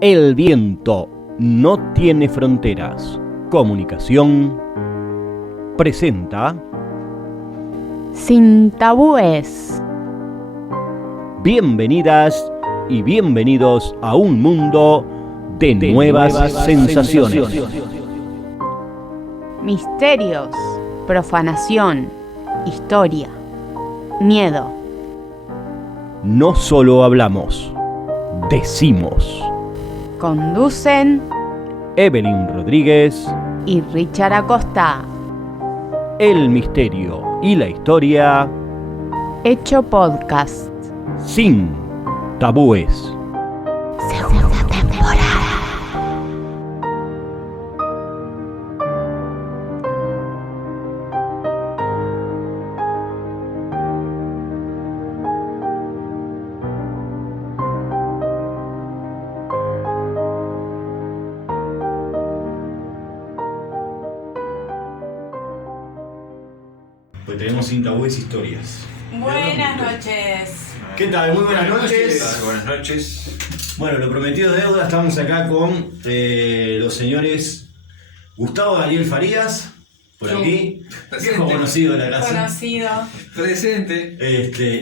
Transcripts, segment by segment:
El viento no tiene fronteras. Comunicación presenta Sin tabúes. Bienvenidas y bienvenidos a un mundo de nuevas sensaciones. Misterios, profanación, historia, miedo. No solo hablamos, decimos. Conducen Evelyn Rodríguez, y Richard Acosta. el misterio y la historia Hecho podcast. sin tabúes. Segunda temporada. Pues tenemos sin tabúes historias. Buenas noches. ¿Qué tal? Muy buenas noches. Buenas noches. Bueno, lo prometido de deuda, estamos acá con los señores Gustavo Daniel Farías, por aquí, viejo conocido de la casa. Conocido. Presente.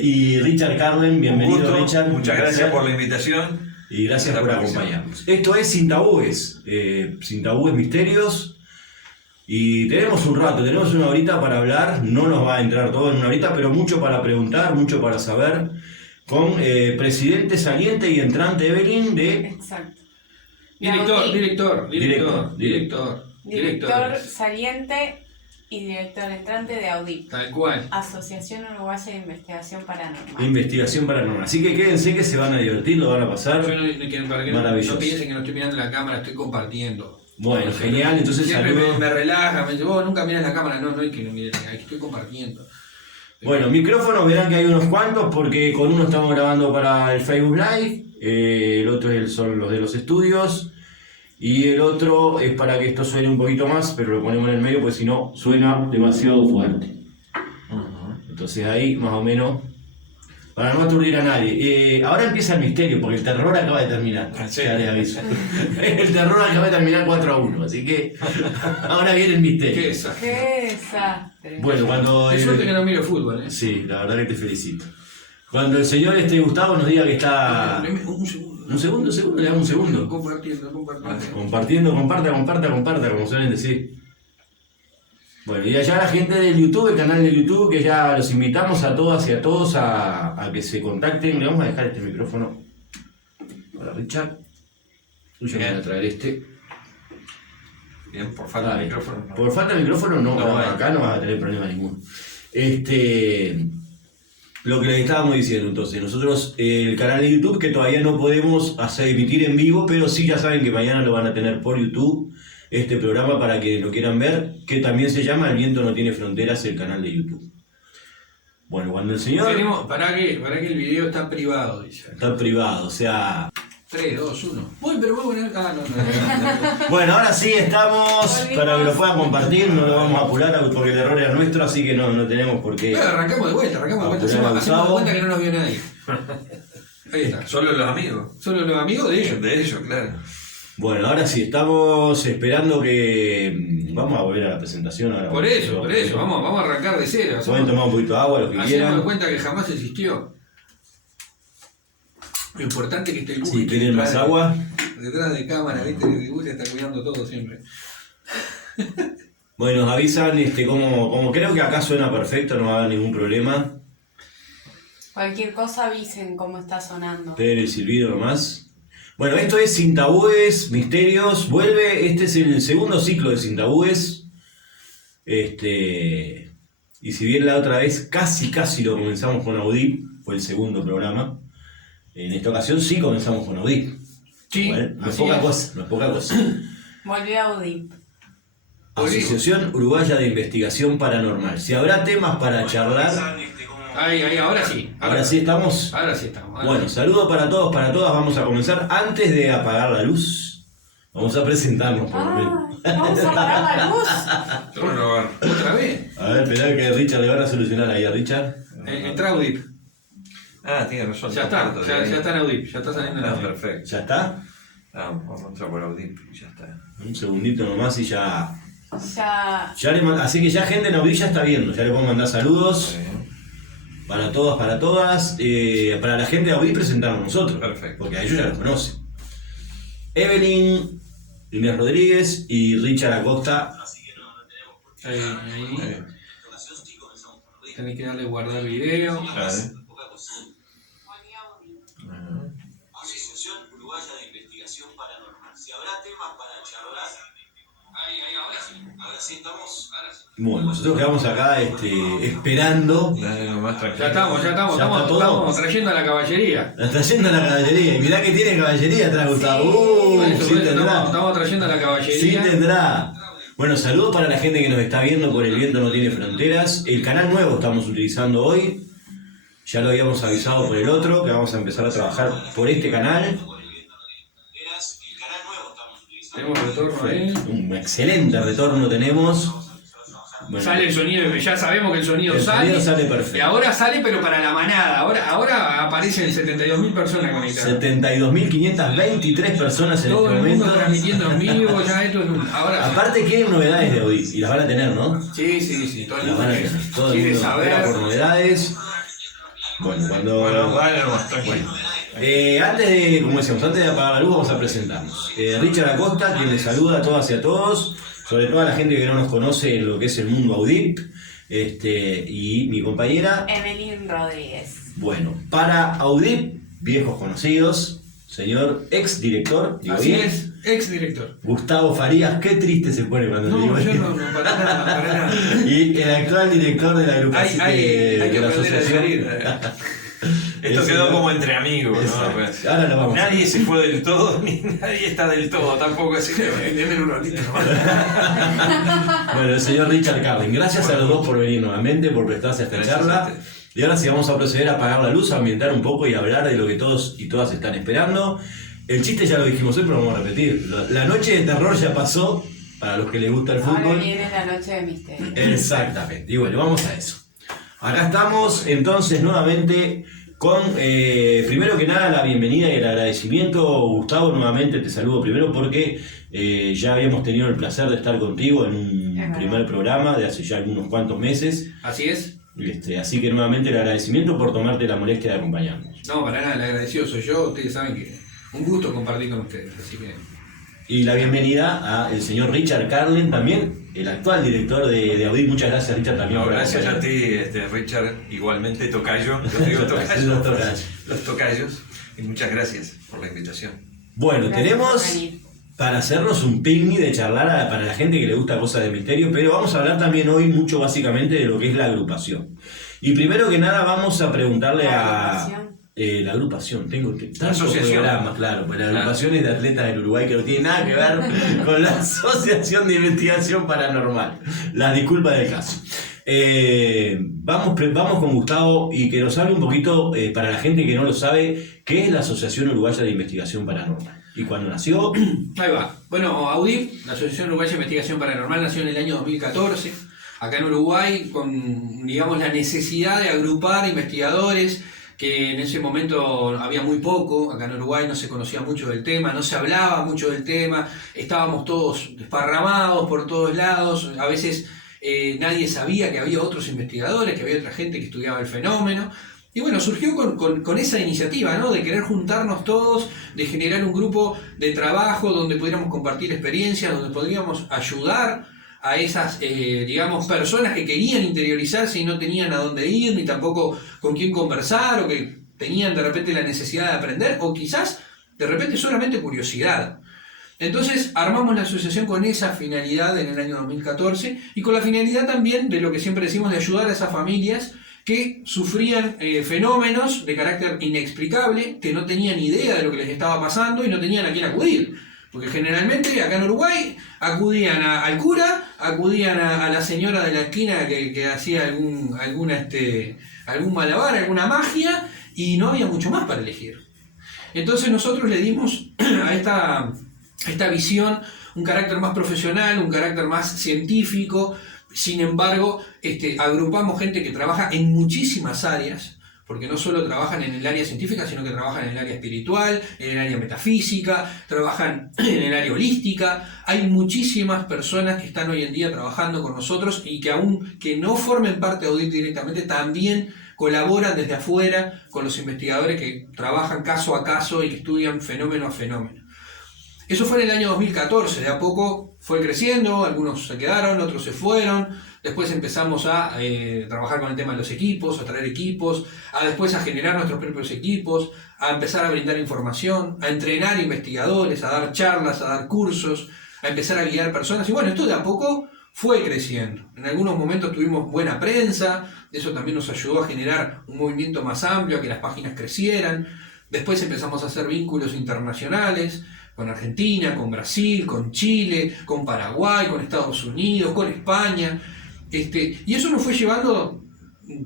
Y Richard Carlen, bienvenido Un gusto. Richard. Muchas gracias por la invitación. Y gracias Hasta por la próxima. acompañarnos. Esto es Sin Tabúes, Sin Tabúes Misterios. Y tenemos un rato, tenemos una horita para hablar, no nos va a entrar todo en una horita, pero mucho para preguntar, mucho para saber, con presidente saliente y entrante Evelyn de... Exacto. Director. saliente y director entrante de AUDIP, Tal cual. Asociación Uruguaya de Investigación Paranormal. Investigación Paranormal. Así que quédense que se van a divertir, lo van a pasar. Yo no quiero para que Maravilloso. no piensen que no estoy mirando la cámara, estoy compartiendo. Bueno, genial, entonces Siempre saludos. me relaja, me dice, vos nunca miras la cámara, no hay que no miren, ahí estoy compartiendo. Bueno, micrófonos verán que hay unos cuantos porque con uno estamos grabando para el Facebook Live, el otro son los de los estudios y el otro es para que esto suene un poquito más, pero lo ponemos en el medio porque si no suena demasiado fuerte. Entonces ahí más o menos, para no aturdir a nadie. Ahora empieza el misterio porque el terror acaba de terminar, Sí. ya les aviso. El terror acaba de terminar 4-1, así que ahora viene el misterio. ¿Qué es eso? ¡Qué desastre! Bueno, cuando... Qué suerte que no miro fútbol, ¿eh? Sí, la verdad que te felicito. Cuando el señor Gustavo nos diga que está... Un segundo. Un segundo, le damos un segundo. Compartiendo. Compartiendo, comparta, como suelen decir. Bueno, y allá la gente del YouTube, el canal de YouTube, que ya los invitamos a todas y a todos a que se contacten. Le vamos a dejar este micrófono para Richard. Yo me voy a traer este. Bien, por falta de Dale. micrófono. no. Por falta de micrófono no, No, acá no vas a tener problema ninguno. Lo que les estábamos diciendo entonces, nosotros el canal de YouTube que todavía no podemos emitir en vivo, pero sí ya saben que mañana lo van a tener por YouTube, este programa para que lo quieran ver, que también se llama El Viento No Tiene Fronteras, el canal de YouTube. Bueno, cuando el señor Para que el video está privado, dice. está privado, o sea... 3, 2, 1. Voy a poner. Ah, no. Bueno, ahora sí estamos, Volvimos. para que lo puedan compartir, no lo vamos a apurar porque el error era nuestro, así que no tenemos por qué... Arrancamos de vuelta. Apurar a Hacemos Gustavo. de cuenta que no nos vio nadie. Ahí está. Solo los amigos. Solo los amigos de ellos. De ellos, claro. Bueno, ahora sí, estamos esperando que... Vamos a volver a la presentación ahora. Por eso. Vamos a arrancar de cero. Pueden tomar un poquito de agua, lo que Haciendo quieran. cuenta que jamás existió. Lo importante es que esté el Si quieren más agua. Detrás de cámara, viste, el Guti está cuidando todo siempre. Bueno, nos avisan, como creo que acá suena perfecto, no va a haber ningún problema. Cualquier cosa avisen cómo está sonando. Tener el silbido nomás. Bueno, esto es Sin Tabúes, Misterios. Vuelve, este es el segundo ciclo de Sin Tabúes. Y si bien la otra vez casi lo comenzamos con Audip, fue el segundo programa. En esta ocasión sí comenzamos con Audip. Sí, Bueno, no es así poca es. cosa, no es poca cosa. Volvió AUDIP. Asociación Uruguaya de Investigación Paranormal. Si habrá temas para charlar, Ahí, ahora sí. ahora sí estamos. Ahora sí estamos. Bueno, saludos para todos, para todas. Vamos a comenzar. Antes de apagar la luz, vamos a presentarnos por lo menos. Vamos a apagar la luz. Yo no lo agarro. ¿Otra vez? A ver, esperá que Richard le van a solucionar ahí a Richard. Entra Audip. Ah, tiene razón. Ya está en Audip. Ya está saliendo en Ah, Audip. perfecto. ¿Ya está? Vamos a entrar por Audip y ya está. Un segundito nomás y ya. Ya. Así que ya gente en Audip ya está viendo. Ya le puedo mandar saludos. Está bien. Para todas, para todas. Para la gente de Audip presentamos nosotros. Perfecto. Porque a ellos ya los conocen. Evelyn, Inés Rodríguez y Richard Acosta. Ahí. Bien. Tenés que darle guardar video. Claro. Asociación Uruguaya de Investigación Paranormal. Si habrá temas para charlar. Ahora sí estamos. Bueno, nosotros quedamos acá esperando. Dale nomás tranquilo. Ya estamos está todo. estamos trayendo a la caballería. La está yendo a la caballería. Y mirá que tiene caballería atrás, Gustavo. Por eso, Sí tendrá. estamos trayendo a la Sí caballería. tendrá. Bueno, saludos para la gente que nos está viendo por El Viento No Tiene Fronteras. El canal nuevo estamos utilizando hoy. Ya lo habíamos avisado por el otro, que vamos a empezar a trabajar por este canal. Tenemos retorno ahí. Un excelente retorno tenemos. Bueno, Sale el sonido, ya sabemos que el sonido el sale. sonido sale perfecto. Y ahora sale, pero para la manada. Ahora aparecen 72.000 personas conectadas. 72.523 personas en Todo este el mundo momento. transmitiendo en vivo, ya esto es ahora sí. Aparte quieren novedades de Audip y las van a tener, ¿no? Sí, todo el Las mundo van a tener. Todo el quiere mundo espera saber. por novedades. Bueno, cuando... Bueno, dale nomás tranquilo. Antes de apagar la luz vamos a presentarnos. Richard Acosta, quien les saluda a todas y a todos, sobre todo a la gente que no nos conoce en lo que es el mundo Audip, y mi compañera. Evelyn Rodríguez. Bueno, para Audip, viejos conocidos, señor ex director, digo Así bien, es, ex director. Gustavo Farías, qué triste se pone cuando le digo No, yo esto. no, para nada. Y el actual director de la agrupación Hay de que la aprender a asociación. diferir. Esto El quedó señor- como entre amigos, ¿no? Exacto. Pues, Ahora lo vamos a nadie se fue del todo, ni nadie está del todo, tampoco así. Denme un ratito. Bueno, el señor Richard Carlin, gracias a los dos por venir nuevamente, por prestarse a esta Gracias charla. a ti. Y ahora sí vamos a proceder a apagar la luz, a ambientar un poco y a hablar de lo que todos y todas están esperando. El chiste ya lo dijimos hoy, pero vamos a repetir. La noche de terror ya pasó, para los que les gusta el Ahora fútbol. viene la noche de misterio. Exactamente. Y bueno, vamos a eso. Acá estamos entonces nuevamente con, primero que nada, la bienvenida y el agradecimiento. Gustavo, nuevamente te saludo primero porque ya habíamos tenido el placer de estar contigo en un verdad. primer programa de hace ya algunos cuantos meses. Así es. Así que nuevamente el agradecimiento por tomarte la molestia de acompañarnos. No, para nada, el agradecido soy yo. Ustedes saben que un gusto compartir con ustedes. Así que Y la bienvenida al señor Richard Carlin, también el actual director de Audip. Muchas gracias, Richard, también No, por gracias a acompañarnos. ti, Richard, igualmente tocayo. Yo digo tocayo, Los tocayos. los tocayos. Y muchas gracias por la invitación. Bueno, Gracias tenemos por venir. para hacernos un picnic de charlar para la gente que le gusta cosas de misterio, pero vamos a hablar también hoy mucho básicamente de lo que es la agrupación. Y primero que nada vamos a preguntarle ¿La a... agrupación? La agrupación, tengo tantos asociación. programas, claro, pues la agrupación es de atletas del Uruguay que no tiene nada que ver con la Asociación de Investigación Paranormal. Las disculpas del caso. Vamos con Gustavo y que nos hable un poquito, para la gente que no lo sabe, qué es la Asociación Uruguaya de Investigación Paranormal y cuándo nació. ahí va. Bueno, Audip, la Asociación Uruguaya de Investigación Paranormal, nació en el año 2014, acá en Uruguay, con, digamos, la necesidad de agrupar investigadores, que en ese momento había muy poco, acá en Uruguay no se conocía mucho del tema, no se hablaba mucho del tema, estábamos todos desparramados por todos lados, a veces nadie sabía que había otros investigadores, que había otra gente que estudiaba el fenómeno. Y bueno, surgió con esa iniciativa, ¿no? De querer juntarnos todos, de generar un grupo de trabajo donde pudiéramos compartir experiencias, donde podríamos ayudar a esas, digamos, personas que querían interiorizarse y no tenían a dónde ir, ni tampoco con quién conversar, o que tenían de repente la necesidad de aprender, o quizás de repente solamente curiosidad. Entonces armamos la asociación con esa finalidad en el año 2014 y con la finalidad también de lo que siempre decimos, de ayudar a esas familias que sufrían fenómenos de carácter inexplicable, que no tenían idea de lo que les estaba pasando y no tenían a quién acudir. Porque generalmente acá en Uruguay acudían al cura, acudían a la señora de la esquina que hacía algún malabar, alguna magia, y no había mucho más para elegir. Entonces nosotros le dimos a esta visión un carácter más profesional, un carácter más científico. Sin embargo, agrupamos gente que trabaja en muchísimas áreas, porque no solo trabajan en el área científica, sino que trabajan en el área espiritual, en el área metafísica, trabajan en el área holística. Hay muchísimas personas que están hoy en día trabajando con nosotros y que aunque no formen parte de Audip directamente, también colaboran desde afuera con los investigadores que trabajan caso a caso y que estudian fenómeno a fenómeno. Eso fue en el año 2014, de a poco fue creciendo, algunos se quedaron, otros se fueron, después empezamos a trabajar con el tema de los equipos, a traer equipos, después a generar nuestros propios equipos, a empezar a brindar información, a entrenar investigadores, a dar charlas, a dar cursos, a empezar a guiar personas, y bueno, esto de a poco fue creciendo. En algunos momentos tuvimos buena prensa, eso también nos ayudó a generar un movimiento más amplio, a que las páginas crecieran. Después empezamos a hacer vínculos internacionales, con Argentina, con Brasil, con Chile, con Paraguay, con Estados Unidos, con España. Y eso nos fue llevando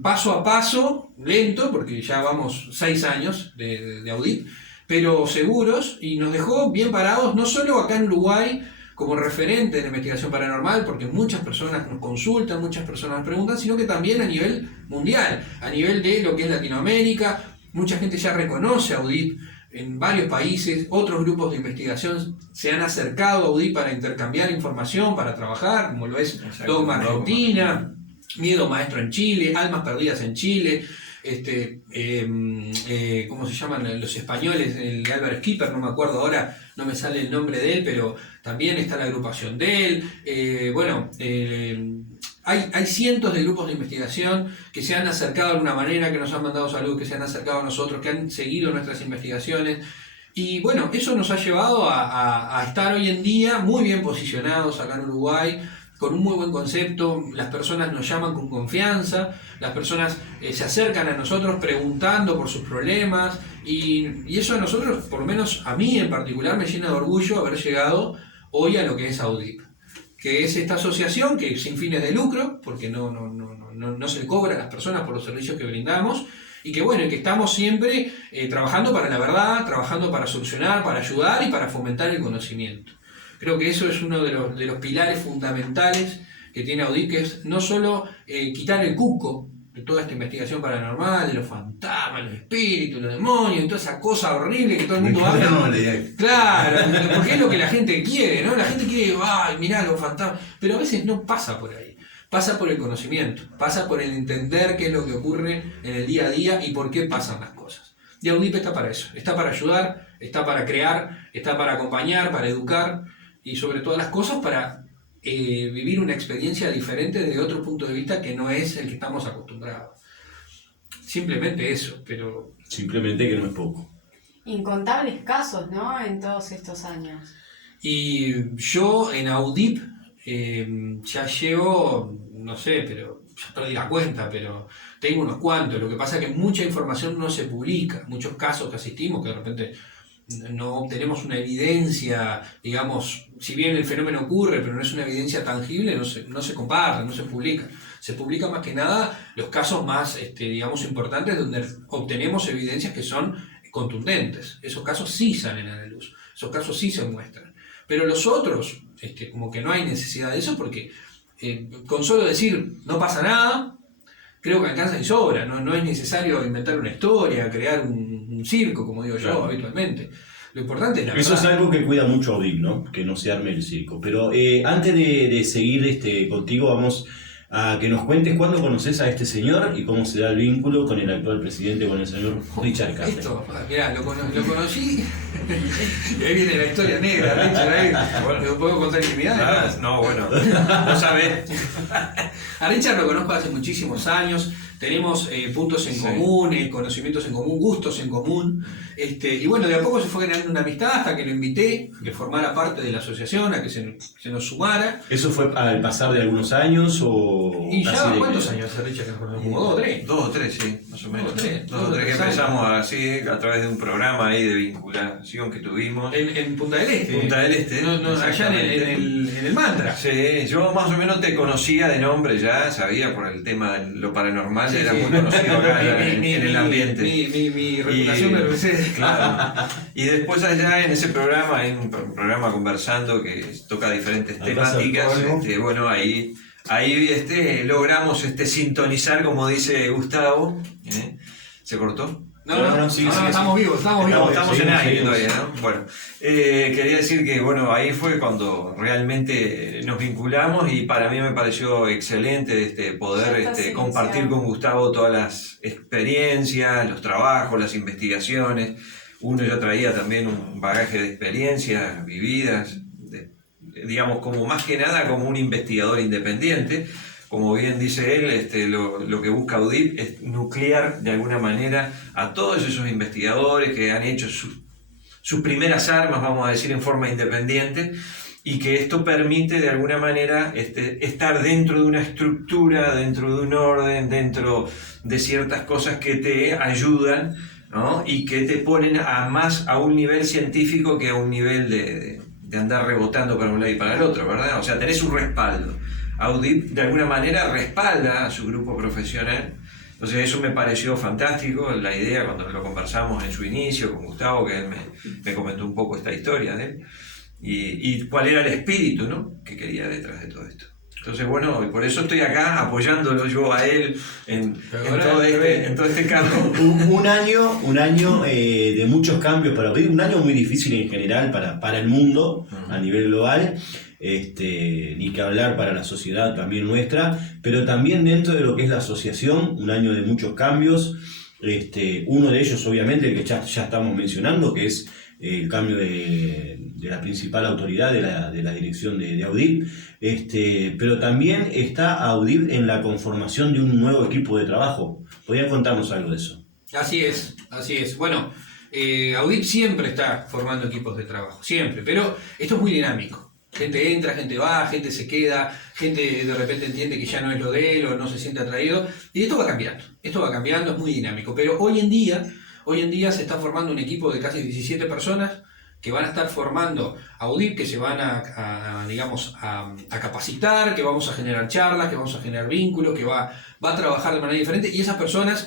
paso a paso, lento, porque ya vamos 6 años de Audip, pero seguros, y nos dejó bien parados, no solo acá en Uruguay, como referente de la investigación paranormal, porque muchas personas nos consultan, muchas personas nos preguntan, sino que también a nivel mundial, a nivel de lo que es Latinoamérica. Mucha gente ya reconoce a Audip en varios países, otros grupos de investigación se han acercado a Audip para intercambiar información, para trabajar, como lo es Dogma Argentina, Miedo Maestro en Chile, Almas Perdidas en Chile, ¿cómo se llaman los españoles? El de Álvaro Skipper, no me acuerdo ahora, no me sale el nombre de él, pero también está la agrupación de él. Hay cientos de grupos de investigación que se han acercado de alguna manera, que nos han mandado saludos, que se han acercado a nosotros, que han seguido nuestras investigaciones. Y bueno, eso nos ha llevado a estar hoy en día muy bien posicionados acá en Uruguay, con un muy buen concepto. Las personas nos llaman con confianza, las personas se acercan a nosotros preguntando por sus problemas, y eso a nosotros, por lo menos a mí en particular, me llena de orgullo haber llegado hoy a lo que es Audip, que es esta asociación que sin fines de lucro, porque no se cobra a las personas por los servicios que brindamos, y que bueno, que estamos siempre trabajando para la verdad, trabajando para solucionar, para ayudar y para fomentar el conocimiento. Creo que eso es uno de los pilares fundamentales que tiene Audip, que es no solo quitar el cuco de toda esta investigación paranormal, de los fantasmas, los espíritus, los demonios, y toda esa cosa horrible que todo el mundo habla. Claro, porque es lo que la gente quiere, ¿no? La gente quiere, ay, mirá los fantasmas, pero a veces no pasa por ahí. Pasa por el conocimiento, pasa por el entender qué es lo que ocurre en el día a día y por qué pasan las cosas. Y Audip está para eso, está para ayudar, está para crear, está para acompañar, para educar y sobre todas las cosas para vivir una experiencia diferente desde otro punto de vista que no es el que estamos acostumbrados. Simplemente eso, pero... Simplemente que no es poco. Incontables casos, ¿no? En todos estos años. Y yo en Audip ya llevo, no sé, pero ya perdí la cuenta, pero tengo unos cuantos. Lo que pasa es que mucha información no se publica, muchos casos que asistimos que de repente no obtenemos una evidencia, digamos, si bien el fenómeno ocurre, pero no es una evidencia tangible, no se comparte, no se publica. Se publica más que nada los casos más, digamos, importantes, donde obtenemos evidencias que son contundentes. Esos casos sí salen a la luz, esos casos sí se muestran. Pero los otros, como que no hay necesidad de eso, porque con solo decir no pasa nada, creo que alcanza y sobra. No es necesario inventar una historia, crear un circo, como digo yo habitualmente. Lo importante es la Eso verdad. es algo que cuida mucho Audip, ¿no? Que no se arme el circo. Pero antes de seguir contigo, vamos a que nos cuentes cuándo conoces a este señor y cómo se da el vínculo con el actual presidente, con el señor Richard Carter. Esto, mirá, lo conocí y ahí viene la historia negra, Richard, ahí. ¿Lo puedo contar intimidades? No, bueno, no sabés. A Richard lo conozco hace muchísimos años, tenemos puntos en común, conocimientos en común, gustos en común, y bueno, de a poco se fue generando una amistad hasta que lo invité a que formara parte de la asociación, a que se nos sumara. ¿Eso fue al pasar de algunos años o...? ¿Y ya casi cuántos años hace Richard que nos conocemos? ¿Como 2 o 3? 2 o 3, sí, más o menos. 2 o 3 que empezamos así a través de un programa ahí de vinculación que tuvimos. En Punta del Este. Punta del Este. Allá en el Mantra. Sí, yo más o menos te conocía de nombre ya, sabía por el tema de lo paranormal, Sí, era sí. muy conocido acá en el ambiente. Mi reputación me precede. Claro. Y después allá en ese programa, hay un programa conversando que toca diferentes Ahí pasa el temáticas. código. Bueno, ahí logramos sintonizar, como dice Gustavo, ¿Se cortó? No, sí, estamos vivos, estamos vivos. Estamos en seguimos, aire seguimos. todavía, ¿no? Bueno, quería decir que, bueno, ahí fue cuando realmente nos vinculamos y para mí me pareció excelente poder Ya está compartir silenciado. con Gustavo todas las experiencias, los trabajos, las investigaciones. Uno ya traía también un bagaje de experiencias vividas, digamos, como más que nada como un investigador independiente. Como bien dice él, lo que busca UDIP es nuclear de alguna manera a todos esos investigadores que han hecho sus primeras armas, vamos a decir, en forma independiente, y que esto permite de alguna manera estar dentro de una estructura, dentro de un orden, dentro de ciertas cosas que te ayudan, ¿no? Y que te ponen más a un nivel científico que a un nivel de andar rebotando para un lado y para el otro, ¿verdad? O sea, tenés un respaldo. UDIP de alguna manera respalda a su grupo profesional. Entonces eso me pareció fantástico, la idea cuando lo conversamos en su inicio con Gustavo, que él me comentó un poco esta historia de él, y cuál era el espíritu, ¿no?, que quería detrás de todo esto. Entonces, bueno, por eso estoy acá apoyándolo yo a él en todo este campo. Un año de muchos cambios para UDIP, un año muy difícil en general para el mundo a nivel global. Ni que hablar para la sociedad también nuestra, pero también dentro de lo que es la asociación, un año de muchos cambios. Uno de ellos, obviamente, el que ya estamos mencionando, que es el cambio de la principal autoridad de la dirección de UDIP, pero también está UDIP en la conformación de un nuevo equipo de trabajo. ¿Podrían contarnos algo de eso? Así es. Bueno, UDIP siempre está formando equipos de trabajo, siempre, pero esto es muy dinámico. Gente entra, gente va, gente se queda, gente de repente entiende que ya no es lo de él o no se siente atraído. Y esto va cambiando, es muy dinámico. Pero hoy en día se está formando un equipo de casi 17 personas que van a estar formando a UDIP, que se van a capacitar, que vamos a generar charlas, que vamos a generar vínculos, que va a trabajar de manera diferente. Y esas personas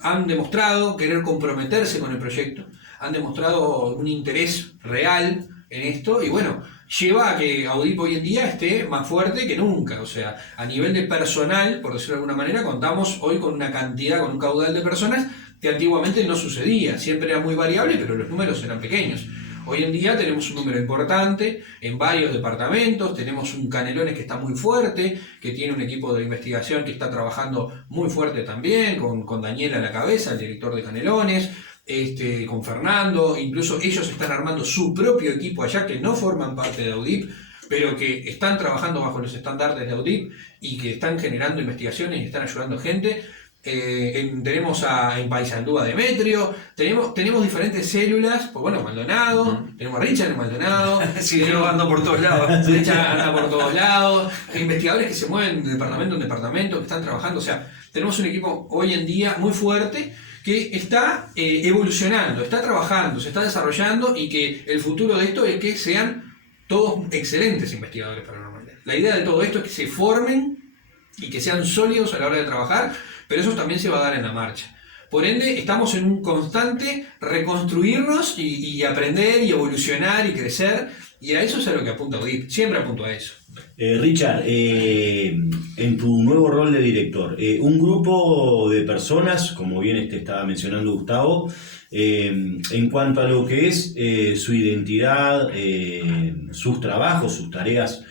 han demostrado querer comprometerse con el proyecto, han demostrado un interés real en esto, y bueno, lleva a que UDIP hoy en día esté más fuerte que nunca. O sea, a nivel de personal, por decirlo de alguna manera, contamos hoy con una cantidad, con un caudal de personas que antiguamente no sucedía. Siempre era muy variable, pero los números eran pequeños. Hoy en día tenemos un número importante en varios departamentos, tenemos un Canelones que está muy fuerte, que tiene un equipo de investigación que está trabajando muy fuerte también, con Daniel a la cabeza, el director de Canelones, con Fernando. Incluso ellos están armando su propio equipo allá, que no forman parte de UDIP, pero que están trabajando bajo los estándares de UDIP y que están generando investigaciones y están ayudando gente. Tenemos en Paysandú a Demetrio, tenemos diferentes células, pues bueno, Maldonado, tenemos a Richard en Maldonado, Sí, yo ando por todos lados. Richard anda por todos lados, investigadores que se mueven de departamento en departamento, que están trabajando. O sea, tenemos un equipo hoy en día muy fuerte que está evolucionando, está trabajando, se está desarrollando, y que el futuro de esto es que sean todos excelentes investigadores paranormales. La idea de todo esto es que se formen y que sean sólidos a la hora de trabajar, pero eso también se va a dar en la marcha. Por ende, estamos en un constante reconstruirnos y aprender y evolucionar y crecer, y a eso es a lo que apunta UDIP, siempre apunto a eso. Richard, en tu nuevo rol de director, un grupo de personas, como bien estaba mencionando Gustavo, en cuanto a lo que es su identidad, sus trabajos, sus tareas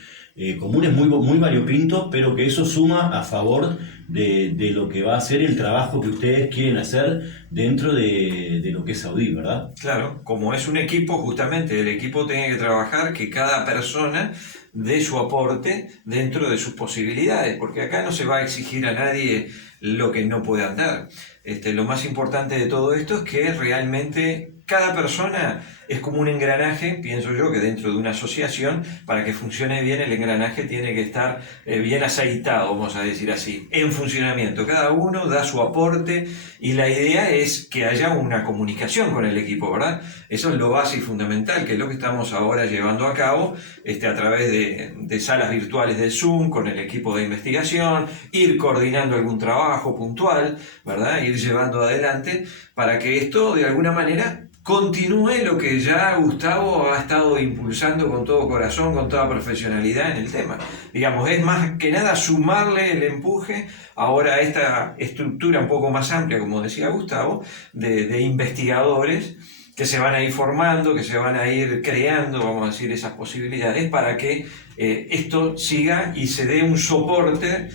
comunes, muy variopinto, pero que eso suma a favor de lo que va a ser el trabajo que ustedes quieren hacer dentro de lo que es UDIP, ¿verdad? Claro, como es un equipo, justamente el equipo tiene que trabajar que cada persona dé su aporte dentro de sus posibilidades, porque acá no se va a exigir a nadie lo que no puedan dar. Lo más importante de todo esto es que realmente cada persona es como un engranaje, pienso yo, que dentro de una asociación, para que funcione bien el engranaje tiene que estar bien aceitado, vamos a decir así, en funcionamiento. Cada uno da su aporte y la idea es que haya una comunicación con el equipo, ¿verdad? Eso es lo básico y fundamental, que es lo que estamos ahora llevando a cabo a través de salas virtuales de Zoom, con el equipo de investigación, ir coordinando algún trabajo puntual, ¿verdad? Ir llevando adelante para que esto de alguna manera continúe lo que ya Gustavo ha estado impulsando con todo corazón, con toda profesionalidad en el tema. Digamos, es más que nada sumarle el empuje ahora a esta estructura un poco más amplia, como decía Gustavo, de investigadores que se van a ir formando, que se van a ir creando, vamos a decir, esas posibilidades para que esto siga y se dé un soporte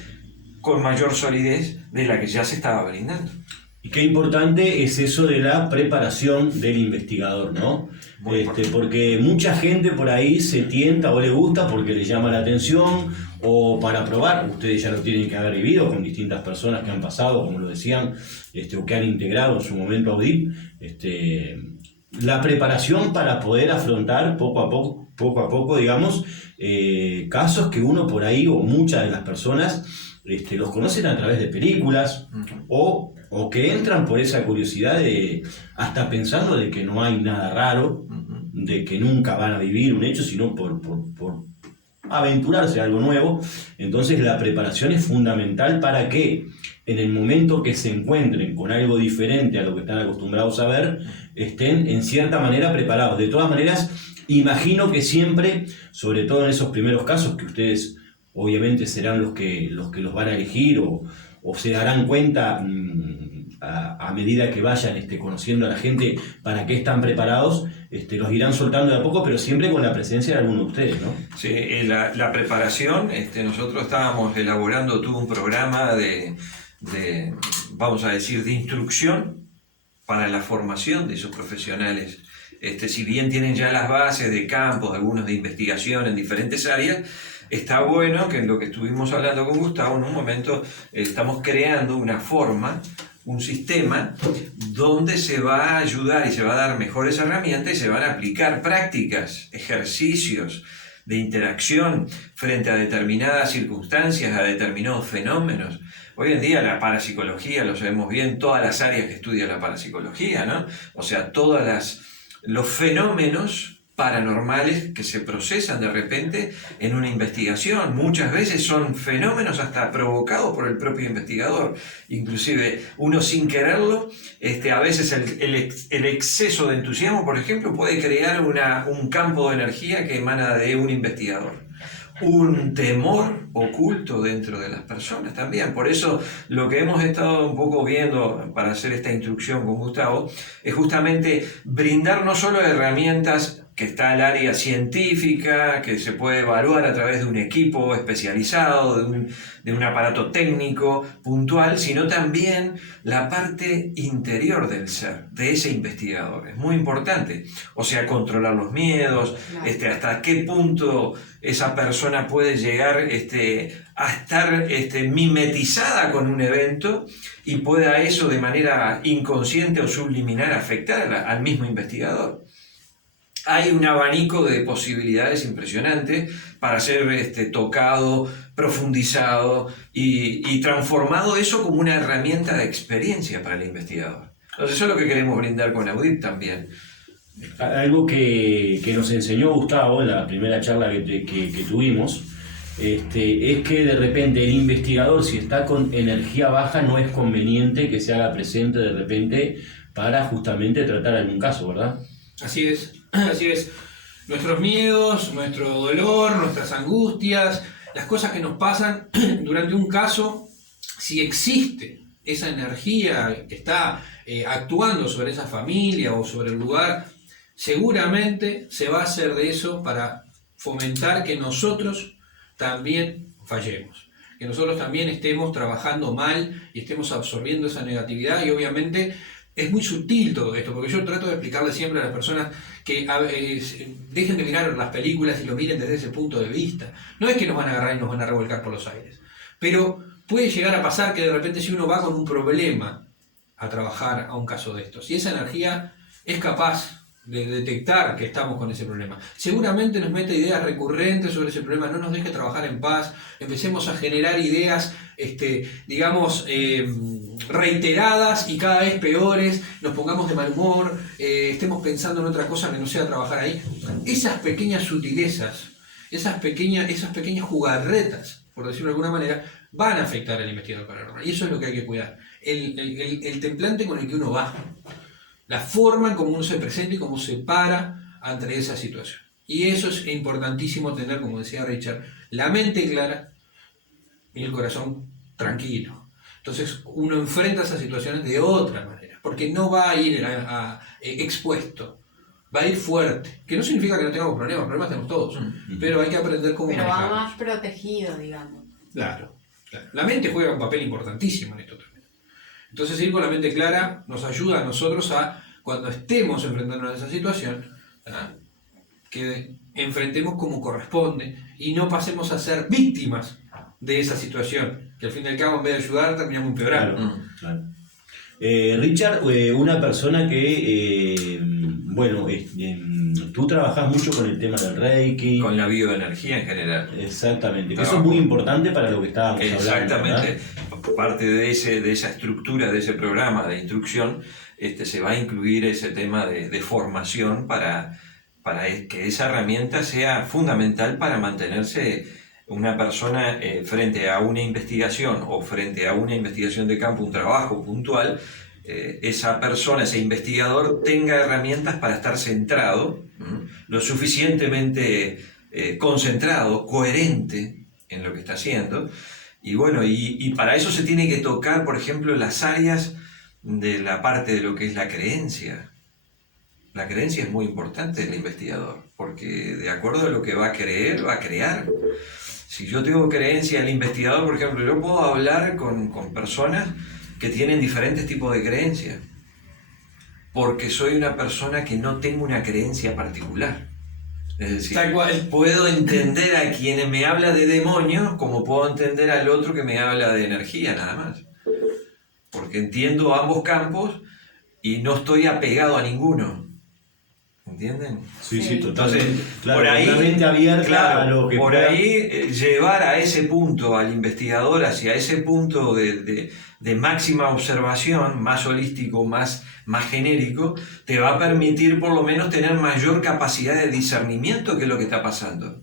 con mayor solidez de la que ya se estaba brindando. Y qué importante es eso de la preparación del investigador, ¿no? Porque mucha gente por ahí se tienta o le gusta porque le llama la atención o para probar. Ustedes ya lo tienen que haber vivido con distintas personas que han pasado, como lo decían, o que han integrado en su momento a UDIP. La preparación para poder afrontar poco a poco, digamos, casos que uno por ahí o muchas de las personas los conocen a través de películas o que entran por esa curiosidad de hasta pensando de que no hay nada raro, de que nunca van a vivir un hecho, sino por aventurarse a algo nuevo. Entonces la preparación es fundamental para que en el momento que se encuentren con algo diferente a lo que están acostumbrados a ver, estén en cierta manera preparados. De todas maneras, imagino que siempre, sobre todo en esos primeros casos, que ustedes obviamente serán los que los van a elegir o se darán cuenta a medida que vayan conociendo a la gente para qué están preparados, los irán soltando de a poco, pero siempre con la presencia de alguno de ustedes, ¿no? Sí, la preparación, nosotros estábamos elaborando todo un programa de, vamos a decir, de instrucción para la formación de esos profesionales. Si bien tienen ya las bases de campos, algunos de investigación en diferentes áreas, está bueno que en lo que estuvimos hablando con Gustavo, en un momento estamos creando una forma, un sistema donde se va a ayudar y se va a dar mejores herramientas y se van a aplicar prácticas, ejercicios de interacción frente a determinadas circunstancias, a determinados fenómenos. Hoy en día la parapsicología, lo sabemos bien, todas las áreas que estudia la parapsicología, ¿no? O sea, todos los fenómenos paranormales que se procesan de repente en una investigación. Muchas veces son fenómenos hasta provocados por el propio investigador. Inclusive uno sin quererlo, a veces el exceso de entusiasmo, por ejemplo, puede crear un campo de energía que emana de un investigador. Un temor oculto dentro de las personas también. Por eso lo que hemos estado un poco viendo para hacer esta instrucción con Gustavo es justamente brindar no solo herramientas que está el área científica, que se puede evaluar a través de un equipo especializado, de un aparato técnico puntual, sino también la parte interior del ser, de ese investigador. Es muy importante. O sea, controlar los miedos, hasta qué punto esa persona puede llegar a estar mimetizada con un evento y pueda eso de manera inconsciente o subliminal afectar al mismo investigador. Hay un abanico de posibilidades impresionantes para ser tocado, profundizado y transformado eso como una herramienta de experiencia para el investigador. Entonces eso es lo que queremos brindar con AUDIP también. Algo que nos enseñó Gustavo en la primera charla que tuvimos, es que de repente el investigador, si está con energía baja, no es conveniente que se haga presente de repente para justamente tratar algún caso, ¿verdad? Así es. Así es, nuestros miedos, nuestro dolor, nuestras angustias, las cosas que nos pasan durante un caso, si existe esa energía que está actuando sobre esa familia o sobre el lugar, seguramente se va a hacer de eso para fomentar que nosotros también fallemos, que nosotros también estemos trabajando mal y estemos absorbiendo esa negatividad. Y obviamente es muy sutil todo esto, porque yo trato de explicarle siempre a las personas que dejen de mirar las películas y lo miren desde ese punto de vista. No es que nos van a agarrar y nos van a revolcar por los aires, pero puede llegar a pasar que de repente si uno va con un problema a trabajar a un caso de estos, y esa energía es capaz de detectar que estamos con ese problema, seguramente nos mete ideas recurrentes sobre ese problema, no nos deje trabajar en paz, empecemos a generar ideas, reiteradas y cada vez peores, nos pongamos de mal humor, estemos pensando en otra cosa que no sea trabajar ahí. Esas pequeñas sutilezas, esas pequeñas jugarretas, por decirlo de alguna manera, van a afectar al investigador paranormal. Y eso es lo que hay que cuidar. El templante con el que uno va. la forma en cómo uno se presenta y cómo se para ante esa situación. Y eso es importantísimo tener, como decía Richard, la mente clara y el corazón tranquilo. Entonces uno enfrenta esas situaciones de otra manera, porque no va a ir expuesto, va a ir fuerte, que no significa que no tengamos problemas tenemos todos, pero hay que aprender cómo Pero va manejarlos. más protegido, digamos. Claro. La mente juega un papel importantísimo en esto también. Entonces ir con la mente clara nos ayuda a nosotros a, cuando estemos enfrentándonos a esa situación, que enfrentemos como corresponde y no pasemos a ser víctimas de esa situación, que al fin y al cabo en vez de ayudar terminamos empeorando. Claro. Richard, una persona que, tú trabajas mucho con el tema del Reiki. Con la bioenergía en general. Exactamente, que eso es muy importante para lo que estábamos hablando. Exactamente, parte de esa estructura, de ese programa de instrucción, se va a incluir ese tema de formación para que esa herramienta sea fundamental para mantenerse una persona frente a una investigación o frente a una investigación de campo, un trabajo puntual, esa persona, ese investigador, tenga herramientas para estar centrado, lo suficientemente concentrado, coherente en lo que está haciendo. Y bueno, y para eso se tiene que tocar, por ejemplo, las áreas de la parte de lo que es la creencia. La creencia es muy importante del investigador, porque de acuerdo a lo que va a creer, va a crear. Si yo tengo creencia en el investigador, por ejemplo, yo puedo hablar con personas que tienen diferentes tipos de creencias, porque soy una persona que no tengo una creencia particular. Es decir, puedo entender a quien me habla de demonios como puedo entender al otro que me habla de energía, nada más. Porque entiendo ambos campos y no estoy apegado a ninguno. ¿Entienden? Sí, totalmente. Entonces, claro, por ahí, una mente abierta a lo que por pueda. ahí llevar a ese punto al investigador, hacia ese punto de máxima observación, más holístico, más genérico, te va a permitir por lo menos tener mayor capacidad de discernimiento que es lo que está pasando.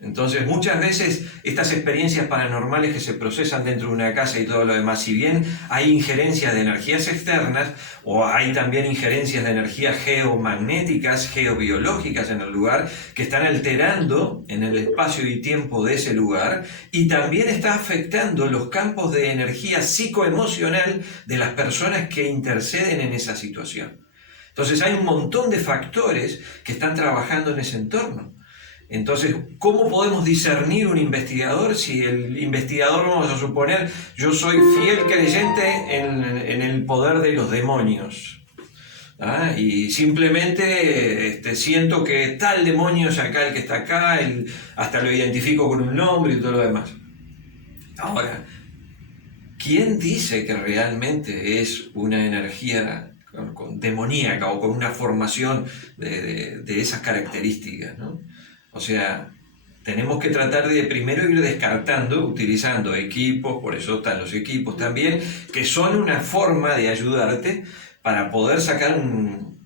Entonces, muchas veces estas experiencias paranormales que se procesan dentro de una casa y todo lo demás, si bien hay injerencias de energías externas o hay también injerencias de energías geomagnéticas, geobiológicas en el lugar, que están alterando en el espacio y tiempo de ese lugar, y también está afectando los campos de energía psicoemocional de las personas que interceden en esa situación. Entonces hay un montón de factores que están trabajando en ese entorno. Entonces, ¿cómo podemos discernir un investigador si el investigador, vamos a suponer, yo soy fiel creyente en el poder de los demonios? Y simplemente siento que tal demonio es acá, el que está acá, hasta lo identifico con un nombre y todo lo demás. Ahora, ¿quién dice que realmente es una energía demoníaca o con una formación de esas características, ¿no? O sea, tenemos que tratar de primero ir descartando, utilizando equipos, por eso están los equipos también, que son una forma de ayudarte para poder sacar un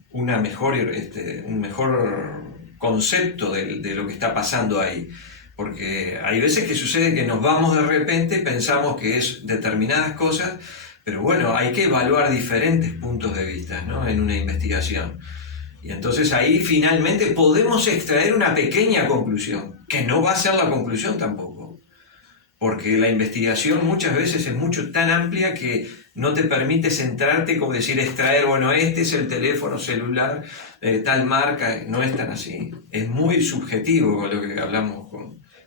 mejor concepto de lo que está pasando ahí. Porque hay veces que sucede que nos vamos de repente, pensamos que es determinadas cosas, pero bueno, hay que evaluar diferentes puntos de vista, ¿no? En una investigación. Y entonces ahí finalmente podemos extraer una pequeña conclusión, que no va a ser la conclusión tampoco. Porque la investigación muchas veces es tan amplia que no te permite centrarte como decir, extraer, bueno, este es el teléfono celular de tal marca. No es tan así. Es muy subjetivo con lo que hablamos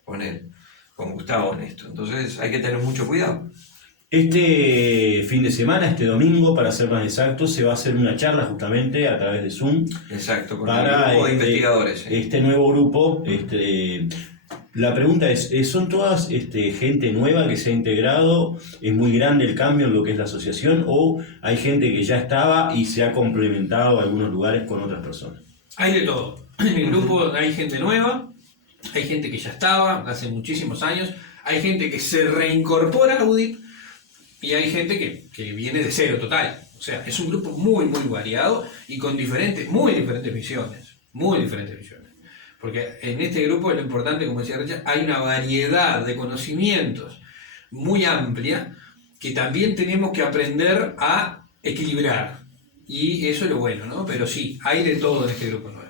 con él, con Gustavo en esto. Entonces hay que tener mucho cuidado. Este fin de semana, este domingo, para ser más exacto, se va a hacer una charla justamente a través de Zoom. Exacto, con para el grupo de investigadores. Este nuevo grupo. La pregunta es, ¿son todas gente nueva que se ha integrado? ¿Es muy grande el cambio en lo que es la asociación? ¿O hay gente que ya estaba y se ha complementado a algunos lugares con otras personas? Hay de todo. En el grupo hay gente nueva, hay gente que ya estaba hace muchísimos años, hay gente que se reincorpora a UDIP y hay gente que viene de cero total. O sea, es un grupo muy, muy variado y con muy diferentes visiones. Muy diferentes visiones. Porque en este grupo lo importante, como decía Richard, hay una variedad de conocimientos muy amplia que también tenemos que aprender a equilibrar. y eso es lo bueno, ¿no? Pero sí, hay de todo en este grupo nuevo.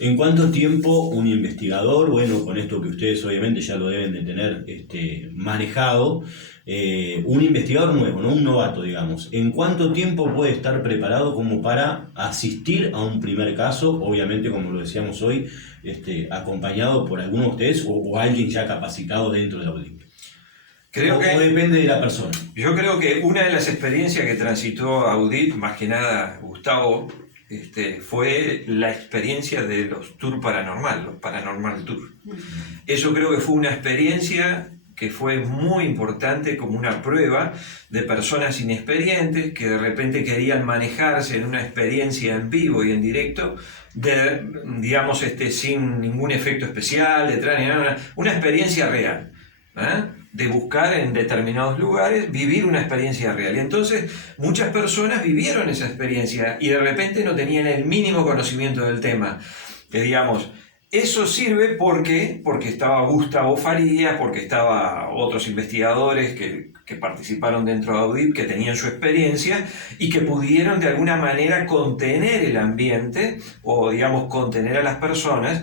¿En cuánto tiempo un investigador, bueno, con esto que ustedes obviamente ya lo deben de tener manejado, un investigador nuevo, no un novato, digamos, ¿en cuánto tiempo puede estar preparado como para asistir a un primer caso, obviamente como lo decíamos hoy, acompañado por alguno de ustedes o alguien ya capacitado dentro de la UDIP? Creo que O depende de la persona. Yo creo que una de las experiencias que transitó Audip, más que nada Gustavo, fue la experiencia de los tours paranormal, los Paranormal Tour. Eso creo que fue una experiencia que fue muy importante como una prueba de personas inexperientes que de repente querían manejarse en una experiencia en vivo y en directo, digamos, sin ningún efecto especial, detrás ni nada, una experiencia real, de buscar en determinados lugares, vivir una experiencia real. Y entonces muchas personas vivieron esa experiencia y de repente no tenían el mínimo conocimiento del tema. Digamos, eso sirve porque estaba Gustavo Farías, porque estaba otros investigadores que participaron dentro de Audip, que tenían su experiencia y que pudieron de alguna manera contener el ambiente o, digamos, contener a las personas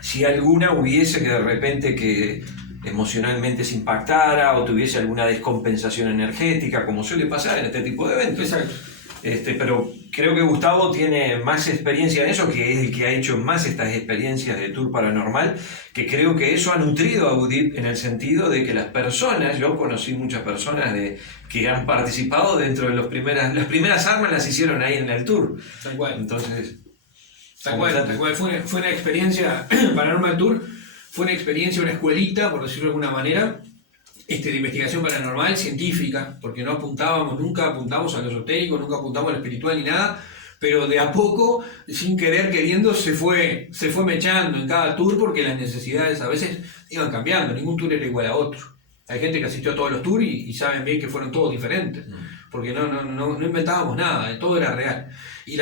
si alguna hubiese que de repente que emocionalmente se impactara o tuviese alguna descompensación energética, como suele pasar en este tipo de eventos. Exacto. Pero creo que Gustavo tiene más experiencia en eso, que es el que ha hecho más estas experiencias de tour paranormal, que creo que eso ha nutrido a UDIP en el sentido de que las personas, yo conocí muchas personas que han participado dentro de las primeras armas las hicieron ahí en el tour. Tal cual. Entonces, Tal cual. Fue una experiencia, Paranormal Tour, fue una experiencia, una escuelita, por decirlo de alguna manera, de investigación paranormal, científica, porque nunca apuntamos a lo esotérico, nunca apuntamos a lo espiritual ni nada, pero de a poco, sin querer, queriendo, se fue mechando en cada tour, porque las necesidades a veces iban cambiando, ningún tour era igual a otro. Hay gente que asistió a todos los tours y saben bien que fueron todos diferentes, porque no inventábamos nada, todo era real. Y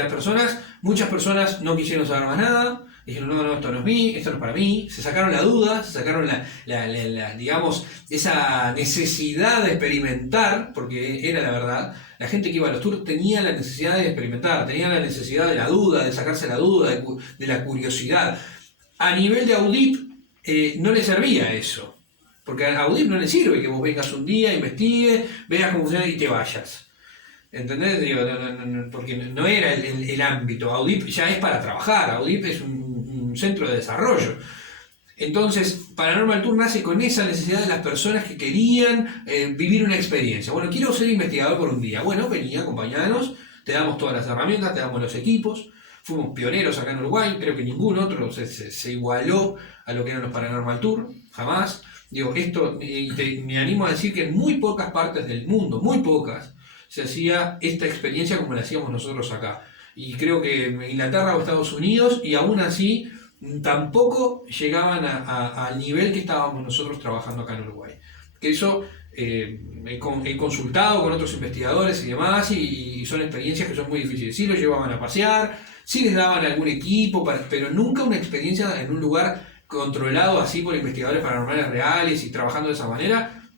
muchas personas no quisieron saber más nada, dijeron, no, esto no es mí, esto no es para mí, se sacaron la duda, se sacaron digamos, esa necesidad de experimentar, porque era la verdad, la gente que iba a los tours tenía la necesidad de experimentar, tenía la necesidad de la duda, de sacarse la duda, de la curiosidad. A nivel de Audip, no le servía eso, porque a Audip no le sirve que vos vengas un día, investigues, veas cómo funciona y te vayas. ¿Entendés? Digo, porque no era el ámbito. Audip ya es para trabajar, Audip es un centro de desarrollo. Entonces, Paranormal Tour nace con esa necesidad de las personas que querían vivir una experiencia. Bueno, quiero ser investigador por un día. Bueno, vení, acompañanos, te damos todas las herramientas, te damos los equipos. Fuimos pioneros acá en Uruguay, creo que ningún otro se igualó a lo que eran los Paranormal Tour, jamás. Digo, me animo a decir que en muy pocas partes del mundo, muy pocas, se hacía esta experiencia como la hacíamos nosotros acá. Y creo que Inglaterra o Estados Unidos, y aún así, tampoco llegaban al nivel que estábamos nosotros trabajando acá en Uruguay. Que eso he consultado con otros investigadores y demás, y son experiencias que son muy difíciles. Sí los llevaban a pasear, sí les daban algún equipo, pero nunca una experiencia en un lugar controlado así por investigadores paranormales reales y trabajando de esa manera.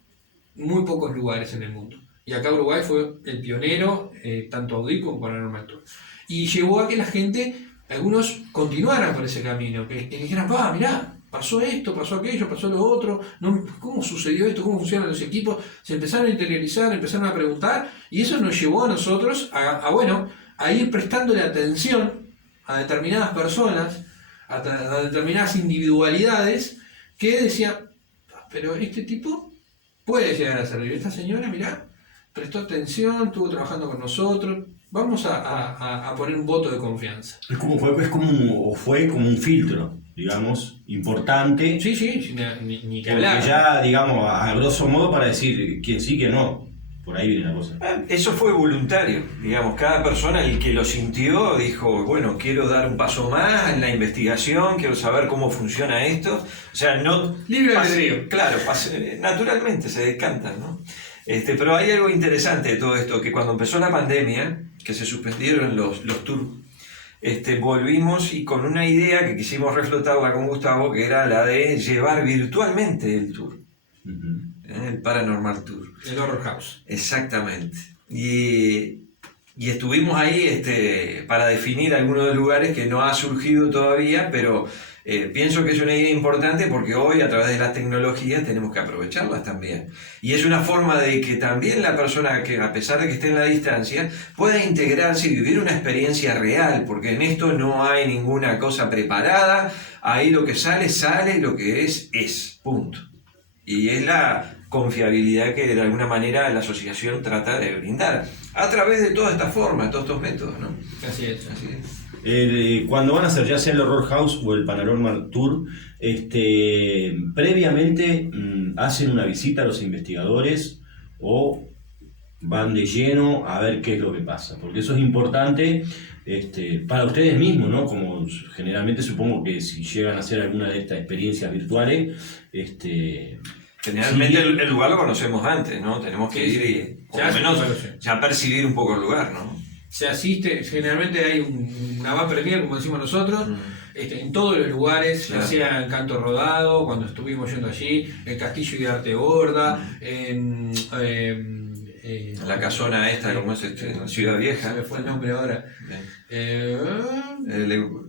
Muy pocos lugares en el mundo. Y acá Uruguay fue el pionero, tanto Audip como Paranormal Tour. Y llevó a que la gente, algunos continuaran por ese camino, que dijeran, mirá, pasó esto, pasó aquello, pasó lo otro, ¿cómo sucedió esto? ¿Cómo funcionan los equipos? Se empezaron a interiorizar, empezaron a preguntar, y eso nos llevó a nosotros a ir prestándole atención a determinadas personas, a determinadas individualidades, que decían, pero este tipo puede llegar a servir. Esta señora, mirá, prestó atención, estuvo trabajando con nosotros, vamos a poner un voto de confianza. Fue como un filtro, digamos, importante. Sí, ni que hablar. Porque ya, digamos, a grosso modo para decir quién sí, quién no. Por ahí viene la cosa. Eso fue voluntario, digamos, cada persona, el que lo sintió, dijo, bueno, quiero dar un paso más en la investigación, quiero saber cómo funciona esto. O sea, no... Libre albedrío. Claro, naturalmente se descantan, ¿no? Pero hay algo interesante de todo esto, que cuando empezó la pandemia, que se suspendieron los tours, volvimos y con una idea que quisimos reflotarla con Gustavo, que era la de llevar virtualmente el tour, el Paranormal Tour. El Horror House. Exactamente. Y y estuvimos ahí para definir algunos de los lugares que no ha surgido todavía, pero pienso que es una idea importante porque hoy a través de las tecnologías tenemos que aprovecharlas también. Y es una forma de que también la persona, que a pesar de que esté en la distancia, pueda integrarse y vivir una experiencia real, porque en esto no hay ninguna cosa preparada, ahí lo que sale, lo que es, punto. Y es la confiabilidad que de alguna manera la asociación trata de brindar a través de todas estas formas, todos estos métodos, ¿no? Así es. Así es. Cuando van a hacer ya sea el Horror House o el Panorama Tour, previamente hacen una visita a los investigadores o van de lleno a ver qué es lo que pasa, porque eso es importante para ustedes mismos, ¿no? Como generalmente supongo que si llegan a hacer alguna de estas experiencias virtuales, Generalmente sí, el lugar lo conocemos antes, ¿no? Tenemos que ir y por lo menos ya percibir un poco el lugar, ¿no? Se asiste, generalmente hay una va premier, como decimos nosotros, en todos los lugares, Claro. ya sea en Canto Rodado, cuando estuvimos yendo allí, en Castillo y Arte Gorda, en La casona esta, como es Ciudad Vieja. Se me fue el nombre ahora.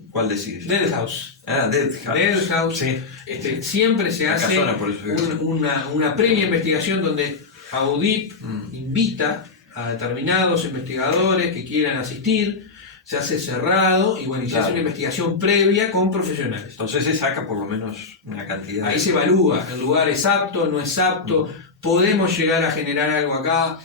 ¿Cuál decís? Dead House. Ah, Dead House. Dead House. Sí. Siempre se La hace casona, por eso digo. una previa investigación donde AUDIP invita a determinados investigadores que quieran asistir, se hace cerrado y bueno, y se hace una investigación previa con profesionales. Entonces se saca por lo menos una cantidad. Ahí se evalúa, el lugar es apto, no es apto, podemos llegar a generar algo acá,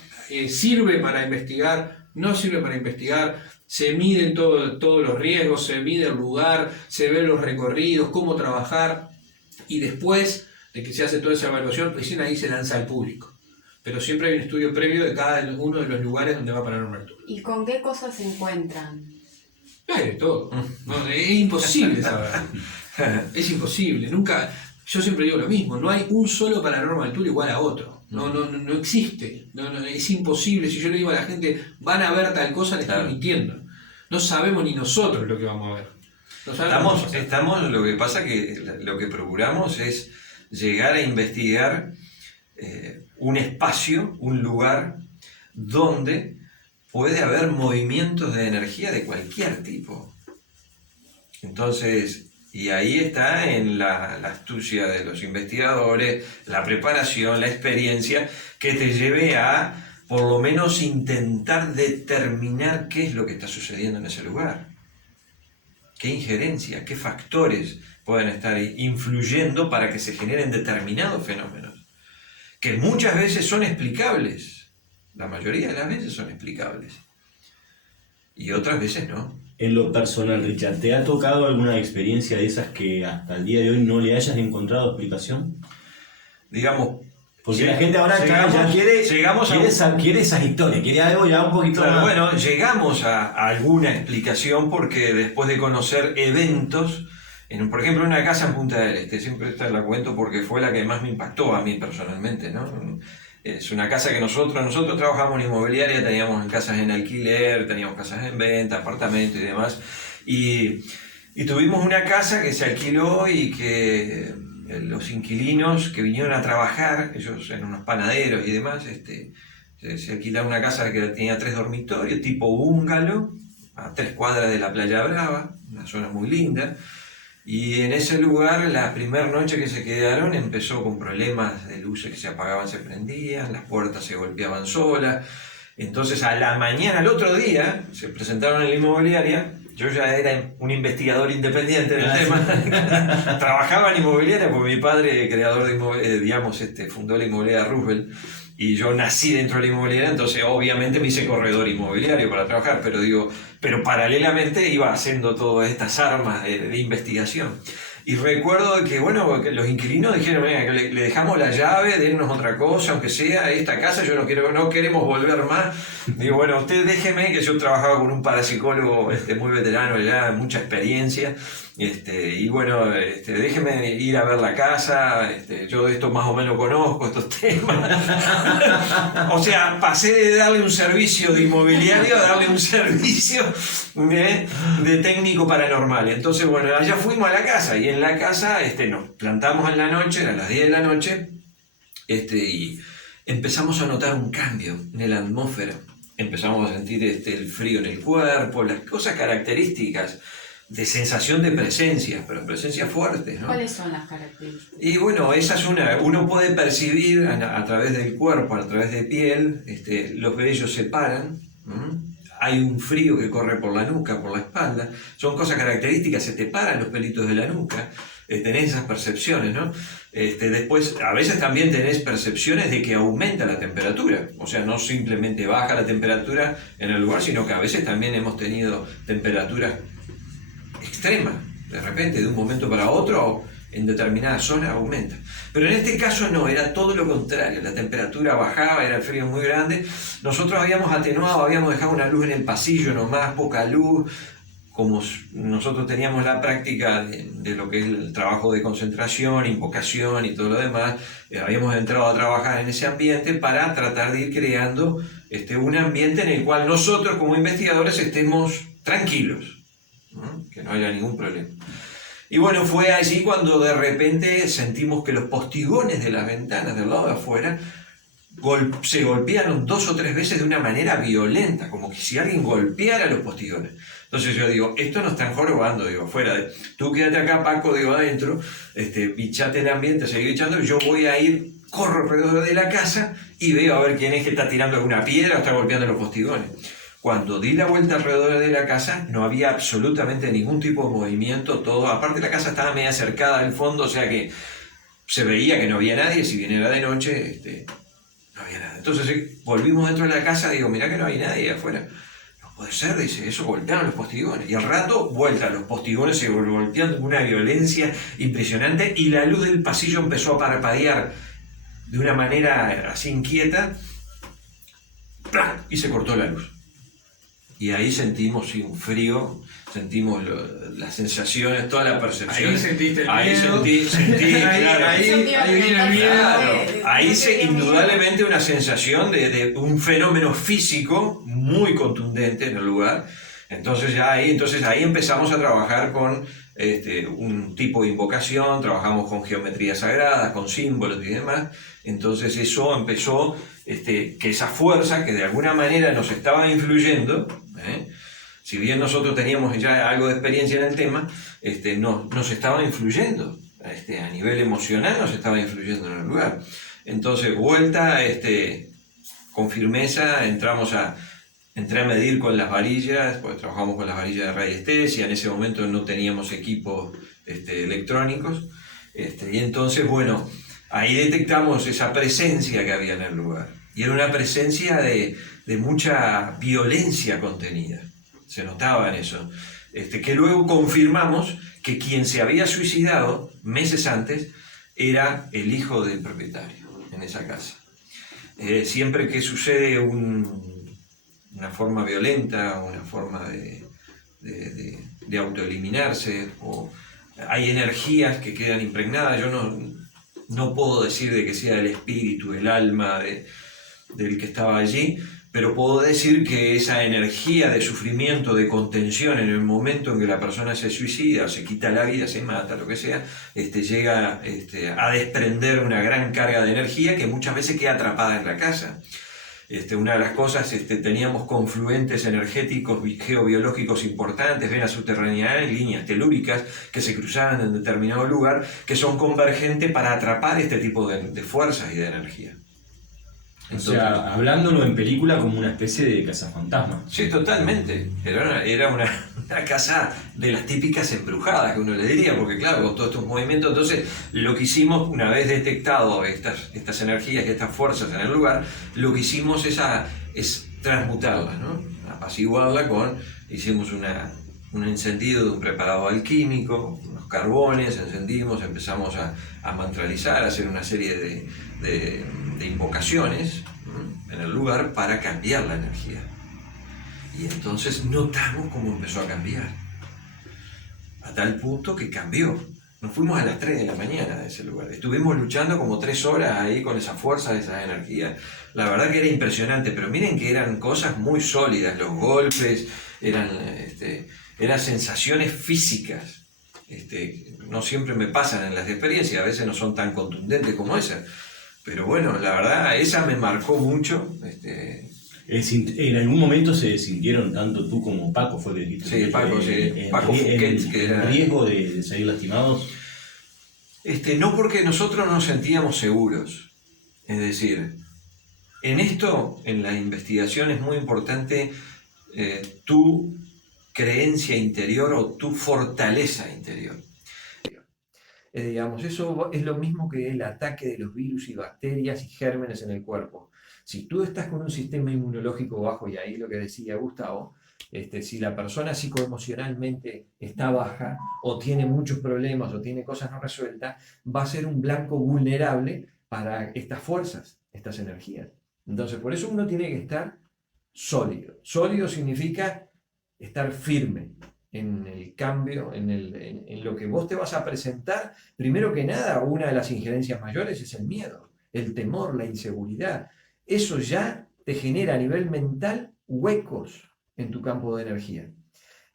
sirve para investigar, no sirve para investigar, se miden todos los riesgos, se mide el lugar, se ven los recorridos, cómo trabajar, y después de que se hace toda esa evaluación, recién ahí se lanza al público. Pero siempre hay un estudio previo de cada uno de los lugares donde va a parar un tour. ¿Y con qué cosas se encuentran? Hay de todo. No, es imposible saber. Es imposible. Nunca. Yo siempre digo lo mismo. No hay un solo Paranormal Tour igual a otro. No existe. Es imposible. Si yo le digo a la gente, van a ver tal cosa, le estoy mintiendo. No sabemos ni nosotros lo que vamos a ver. No sabemos Estamos, lo que pasa que lo que procuramos es llegar a investigar un espacio, un lugar donde puede haber movimientos de energía de cualquier tipo. Entonces, y ahí está en la astucia de los investigadores, la preparación, la experiencia, que te lleve a, por lo menos, intentar determinar qué es lo que está sucediendo en ese lugar. ¿Qué injerencia, qué factores pueden estar influyendo para que se generen determinados fenómenos? Que muchas veces son explicables. La mayoría de las veces son explicables. Y otras veces no. En lo personal, Richard, ¿te ha tocado alguna experiencia de esas que hasta el día de hoy no le hayas encontrado explicación? Digamos, Porque la gente ahora ya quiere esas historias, quiere algo ya un poquito claro, más. bueno, llegamos a alguna explicación porque después de conocer eventos, por ejemplo, en una casa en Punta del Este, siempre esta la cuento porque fue la que más me impactó a mí personalmente, ¿no? Es una casa que nosotros trabajamos en inmobiliaria, teníamos casas en alquiler, teníamos casas en venta, apartamentos y demás, y tuvimos una casa que se alquiló y que los inquilinos que vinieron a trabajar, ellos eran unos panaderos y demás, se alquilaron una casa que tenía 3 dormitorios, tipo búngalo, a 3 cuadras de la Playa Brava, una zona muy linda. Y en ese lugar, la primera noche que se quedaron, empezó con problemas de luces que se apagaban, se prendían, las puertas se golpeaban solas. Entonces, a la mañana, al otro día, se presentaron en la inmobiliaria. Yo ya era un investigador independiente del tema. Trabajaba en inmobiliaria porque mi padre, creador de fundó la inmobiliaria Roosevelt. Y yo nací dentro de la inmobiliaria, entonces obviamente me hice corredor inmobiliario para trabajar, pero paralelamente iba haciendo todas estas armas de investigación. Y recuerdo que, bueno, que los inquilinos dijeron, venga, que le dejamos la llave, dennos otra cosa, aunque sea esta casa, no queremos volver más. Digo, bueno, usted déjeme, que yo trabajaba con un parapsicólogo muy veterano ya, mucha experiencia, y bueno, déjeme ir a ver la casa, yo de esto más o menos conozco estos temas. O sea, pasé de darle un servicio de inmobiliario a darle un servicio de técnico paranormal. Entonces, bueno, allá fuimos a la casa, y en la casa nos plantamos en la noche, a las 10 de la noche, y empezamos a notar un cambio en la atmósfera. empezamos a sentir el frío en el cuerpo, las cosas características de sensación de presencia, pero presencia fuerte, ¿no? ¿Cuáles son las características? Y bueno, esa es uno puede percibir a través del cuerpo, a través de piel, los vellos se paran, hay un frío que corre por la nuca, por la espalda, son cosas características, se te paran los pelitos de la nuca, tenés esas percepciones, ¿no? Después, a veces también tenés percepciones de que aumenta la temperatura, o sea, no simplemente baja la temperatura en el lugar, sino que a veces también hemos tenido temperaturas extremas, de repente, de un momento para otro, en determinada zona aumenta. Pero en este caso no, era todo lo contrario, la temperatura bajaba, era el frío muy grande, nosotros habíamos atenuado, habíamos dejado una luz en el pasillo nomás, poca luz, como nosotros teníamos la práctica de lo que es el trabajo de concentración, invocación y todo lo demás, habíamos entrado a trabajar en ese ambiente para tratar de ir creando un ambiente en el cual nosotros como investigadores estemos tranquilos, ¿no? Que no haya ningún problema. Y bueno, fue allí cuando de repente sentimos que los postigones de las ventanas del lado de afuera se golpearon 2 o 3 veces de una manera violenta, como que si alguien golpeara los postigones. Entonces yo digo, esto nos están jorobando, digo, fuera de, tú quédate acá, Paco, digo, adentro, bichate el ambiente, seguí bichando, y yo voy a ir, corro alrededor de la casa y veo a ver quién es que está tirando alguna piedra o está golpeando los postigones. Cuando di la vuelta alrededor de la casa, no había absolutamente ningún tipo de movimiento, todo, aparte la casa estaba media cercada al fondo, o sea que se veía que no había nadie, si bien era de noche, no había nada. Entonces volvimos dentro de la casa, digo, mirá que no hay nadie afuera. No puede ser, dice, eso golpearon los postigones. Y al rato, vuelta, los postigones se golpean con una violencia impresionante y la luz del pasillo empezó a parpadear de una manera así inquieta, ¡plá! Y se cortó la luz. Y ahí sentimos un frío, sentimos las sensaciones, toda la percepción. Ahí sentiste el ahí miedo. Sentí, claro. Ahí viene el miedo. Claro, ahí indudablemente una sensación de un fenómeno físico muy contundente en el lugar. Entonces ahí empezamos a trabajar con un tipo de invocación, trabajamos con geometría sagrada, con símbolos y demás. Entonces eso empezó, que esa fuerza que de alguna manera nos estaba influyendo, si bien nosotros teníamos ya algo de experiencia en el tema, nos estaba influyendo, a nivel emocional nos estaba influyendo en el lugar. Entonces, vuelta, con firmeza, entré a medir con las varillas, porque trabajamos con las varillas de radiestesia, en ese momento no teníamos equipos electrónicos, y entonces, bueno, ahí detectamos esa presencia que había en el lugar, y era una presencia de mucha violencia contenida, se notaba en eso, que luego confirmamos que quien se había suicidado meses antes era el hijo del propietario en esa casa. Siempre que sucede una forma violenta, una forma de autoeliminarse, o hay energías que quedan impregnadas, yo no puedo decir de que sea el espíritu, el alma del que estaba allí, pero puedo decir que esa energía de sufrimiento, de contención en el momento en que la persona se suicida, o se quita la vida, se mata, lo que sea, llega a desprender una gran carga de energía que muchas veces queda atrapada en la casa. Una de las cosas, teníamos confluentes energéticos geobiológicos importantes, venas subterráneas, líneas telúricas que se cruzaban en determinado lugar, que son convergentes para atrapar este tipo de fuerzas y de energía. Entonces, o sea, hablándolo en película como una especie de cazafantasma. Sí, totalmente. Era una casa de las típicas embrujadas, que uno le diría, porque claro, con todos estos movimientos, entonces lo que hicimos, una vez detectado estas energías y estas fuerzas en el lugar, lo que hicimos es transmutarlas, ¿no? Apaciguarla hicimos un encendido de un preparado alquímico, unos carbones, encendimos, empezamos a mantralizar, a hacer una serie de invocaciones en el lugar para cambiar la energía. Y entonces notamos cómo empezó a cambiar, a tal punto que cambió. Nos fuimos a las 3 de la mañana de ese lugar. Estuvimos luchando como 3 horas ahí con esa fuerza, esa energía. La verdad que era impresionante, pero miren que eran cosas muy sólidas. Los golpes, eran sensaciones físicas. No siempre me pasan en las experiencias, a veces no son tan contundentes como esas. Pero bueno, la verdad, esa me marcó mucho. ¿En algún momento se sintieron, tanto tú como Paco, fue que dijiste? Sí, Paco, sí. Paco Fouquet, que en era... riesgo de salir lastimados? No, porque nosotros nos sentíamos seguros. Es decir, en esto, en la investigación, es muy importante tu creencia interior o tu fortaleza interior. Digamos, eso es lo mismo que el ataque de los virus y bacterias y gérmenes en el cuerpo. Si tú estás con un sistema inmunológico bajo, y ahí lo que decía Gustavo, si la persona psicoemocionalmente está baja o tiene muchos problemas o tiene cosas no resueltas, va a ser un blanco vulnerable para estas fuerzas, estas energías. Entonces, por eso uno tiene que estar sólido. Sólido significa estar firme en el cambio, en lo que vos te vas a presentar. Primero que nada, una de las injerencias mayores es el miedo, el temor, la inseguridad. Eso ya te genera a nivel mental huecos en tu campo de energía.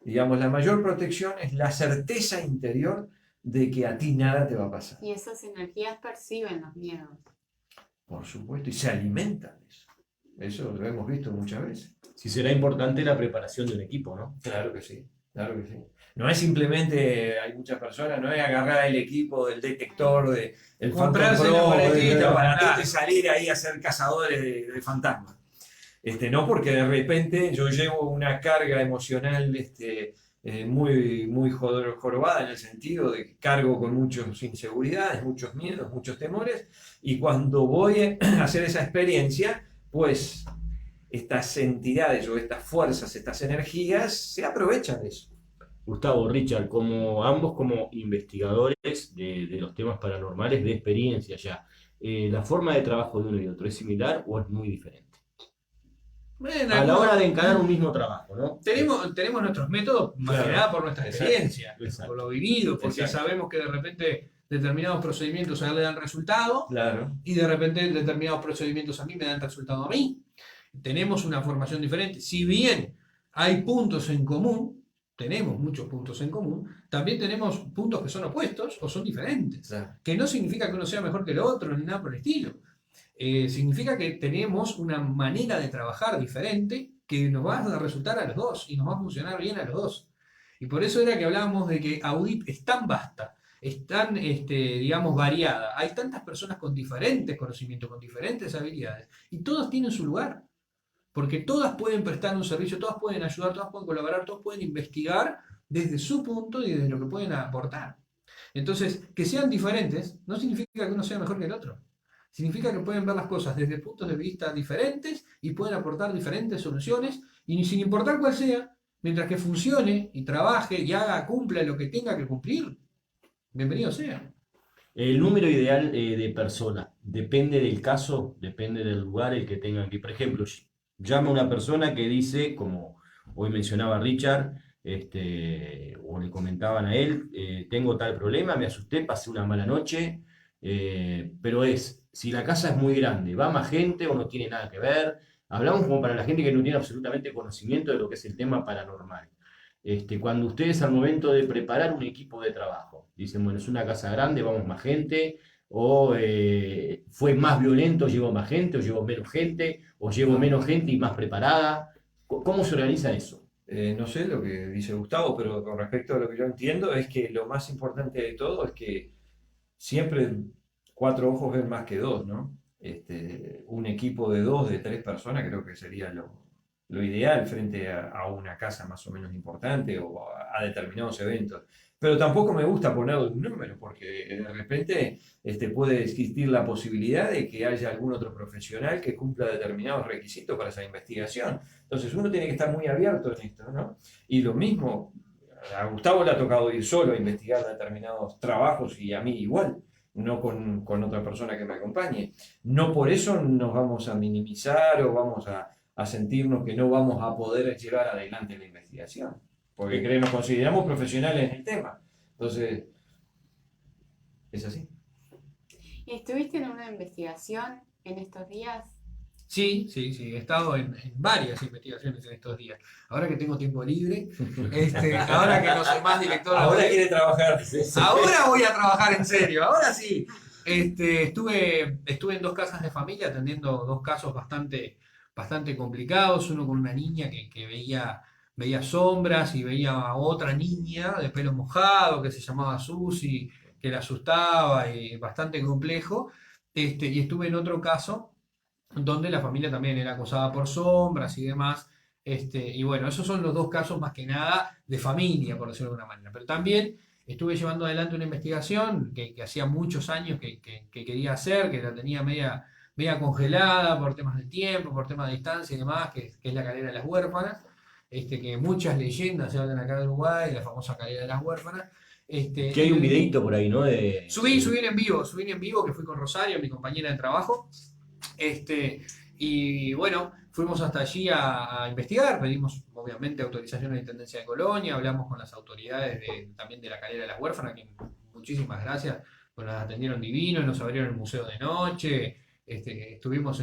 Digamos, la mayor protección es la certeza interior de que a ti nada te va a pasar. Y esas energías perciben los miedos. Por supuesto, y se alimentan de eso. Eso lo hemos visto muchas veces. Sí, será importante la preparación de un equipo, ¿no? Claro que sí, claro que sí. No es simplemente, hay muchas personas, no es agarrar el equipo del detector, el Comprarse Phantom Pro, el aparatito, el aparatito claro. y salir ahí a ser cazadores de fantasmas. No, porque de repente yo llevo una carga emocional muy jorobada, en el sentido de que cargo con muchas inseguridades, muchos miedos, muchos temores, y cuando voy a hacer esa experiencia, pues estas entidades o estas fuerzas, estas energías, se aprovechan de eso. Gustavo, Richard, ambos como investigadores de los temas paranormales de experiencia ya, ¿la forma de trabajo de uno y otro es similar o es muy diferente? Bueno, A la hora de encarar un mismo trabajo, ¿no? tenemos nuestros métodos, más que nada por nuestra Exacto, experiencia, exacto. por lo vivido, porque Exacto. sabemos que de repente determinados procedimientos a él le dan resultado Claro. y de repente determinados procedimientos a mí me dan resultado a mí. Tenemos una formación diferente. Si bien hay puntos en común, tenemos muchos puntos en común, también tenemos puntos que son opuestos o son diferentes. Claro. Que no significa que uno sea mejor que el otro ni nada por el estilo. Significa que tenemos una manera de trabajar diferente que nos va a resultar a los dos y nos va a funcionar bien a los dos. Y por eso era que hablábamos de que Audip es tan vasta, es tan, digamos, variada. Hay tantas personas con diferentes conocimientos, con diferentes habilidades, y todas tienen su lugar. Porque todas pueden prestar un servicio, todas pueden ayudar, todas pueden colaborar, todas pueden investigar desde su punto y desde lo que pueden aportar. Entonces, que sean diferentes no significa que uno sea mejor que el otro. Significa que pueden ver las cosas desde puntos de vista diferentes y pueden aportar diferentes soluciones, y sin importar cuál sea, mientras que funcione y trabaje y cumpla lo que tenga que cumplir, bienvenido sea. El número ideal de personas depende del caso, depende del lugar el que tengan que. Por ejemplo, llama a una persona que dice, como hoy mencionaba Richard, o le comentaban a él, tengo tal problema, me asusté, pasé una mala noche, pero si la casa es muy grande, va más gente o no tiene nada que ver. Hablamos como para la gente que no tiene absolutamente conocimiento de lo que es el tema paranormal. Cuando ustedes al momento de preparar un equipo de trabajo, dicen, bueno, es una casa grande, vamos más gente, o fue más violento, llevo más gente, o llevo menos gente, o llevo menos gente y más preparada. ¿Cómo se organiza eso? No sé lo que dice Gustavo, pero con respecto a lo que yo entiendo es que lo más importante de todo es que siempre 4 ojos ven más que 2, ¿no? Un equipo de 2, de 3 personas creo que sería lo ideal frente a una casa más o menos importante o a determinados eventos. Pero tampoco me gusta poner un número, porque de repente puede existir la posibilidad de que haya algún otro profesional que cumpla determinados requisitos para esa investigación. Entonces uno tiene que estar muy abierto en esto, ¿no? Y lo mismo, a Gustavo le ha tocado ir solo a investigar determinados trabajos y a mí igual, no con otra persona que me acompañe. No por eso nos vamos a minimizar o vamos a sentirnos que no vamos a poder llevar adelante la investigación, porque nos consideramos profesionales en el tema. Entonces, es así. ¿Y estuviste en una investigación en estos días? Sí, he estado en varias investigaciones en estos días. Ahora que tengo tiempo libre, ahora que no soy más director. Ahora quiere trabajar. Ahora voy a trabajar en serio, ahora sí. Estuve en 2 casas de familia atendiendo 2 casos bastante bastante complicados, uno con una niña que veía sombras y veía a otra niña de pelo mojado que se llamaba Susi, que la asustaba y bastante complejo. Y estuve en otro caso donde la familia también era acosada por sombras y demás. Y bueno, esos son los dos casos más que nada de familia, por decirlo de alguna manera. Pero también estuve llevando adelante una investigación que hacía muchos años que quería hacer, que la tenía media congelada por temas de tiempo, por temas de distancia y demás, que es la Calera de las Huérfanas, que muchas leyendas se hablan acá de Uruguay, la famosa Calera de las Huérfanas. Que hay un videito por ahí, ¿no? Subí en vivo, que fui con Rosario, mi compañera de trabajo. Y bueno, fuimos hasta allí a investigar, pedimos obviamente autorización a la Intendencia de Colonia, hablamos con las autoridades también de la Calera de las Huérfanas, que muchísimas gracias, pues nos atendieron divino, nos abrieron el museo de noche, estuvimos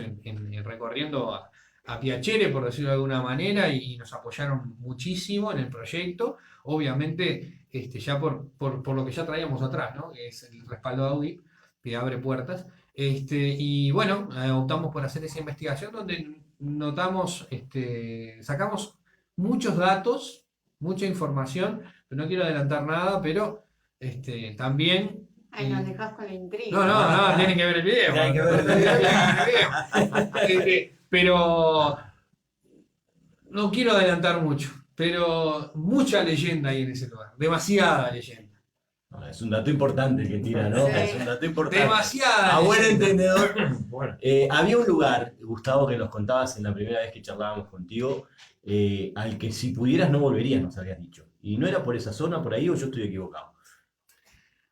recorriendo a Piacere, por decirlo de alguna manera, y nos apoyaron muchísimo en el proyecto, obviamente ya por lo que ya traíamos atrás, ¿no? Que es el respaldo de Audi, que abre puertas. Y bueno, optamos por hacer esa investigación donde notamos, sacamos muchos datos, mucha información, pero no quiero adelantar nada, pero también... Ay, nos dejás con la intriga. No, tienen que ver el video. Tienen que ver el video. Pero no quiero adelantar mucho, pero mucha leyenda hay en ese lugar, demasiada leyenda. No, es un dato importante que tira, ¿no? Sí. Es un dato importante. Demasiada. A buen leyenda. entendedor. Bueno. Había un lugar, Gustavo, que nos contabas en la primera vez que charlábamos contigo, al que si pudieras no volverías, nos habías dicho. ¿Y no era por esa zona, por ahí, o yo estoy equivocado?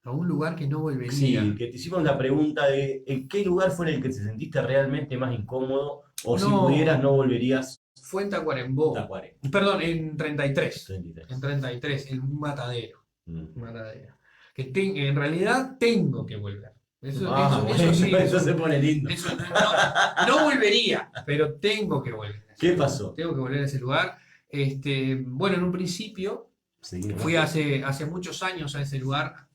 A un lugar que no volvería. Sí, que te hicimos la pregunta de ¿en qué lugar fue en el que te sentiste realmente más incómodo? O si No. pudieras no volverías Fue en Tacuarembó. a Tacuare. Perdón, en 33. 33. En 33, en un matadero. Mm. Un matadero. En realidad tengo que volver. Eso Bueno, sí. eso se pone lindo. Eso no volvería, pero tengo que volver. ¿Qué pasó? Tengo que volver a ese lugar. Bueno, en un principio Seguimos. fui hace muchos años a ese lugar.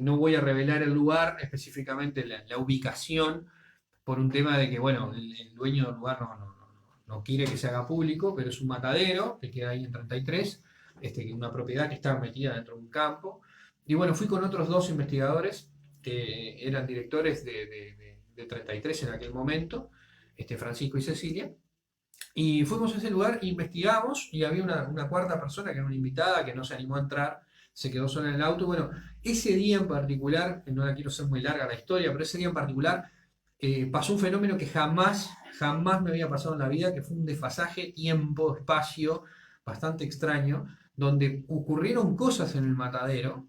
No voy a revelar el lugar, específicamente la ubicación, por un tema de que, bueno, el dueño del lugar no quiere que se haga público, pero es un matadero que queda ahí en 33, una propiedad que está metida dentro de un campo. Y bueno, fui con otros dos investigadores que eran directores de 33 en aquel momento, Francisco y Cecilia. Y fuimos a ese lugar, investigamos y había una cuarta persona que era una invitada que no se animó a entrar, se quedó sola en el auto. Bueno, ese día en particular, no la quiero hacer muy larga la historia, pero ese día en particular pasó un fenómeno que jamás me había pasado en la vida, que fue un desfasaje tiempo-espacio bastante extraño, donde ocurrieron cosas en el matadero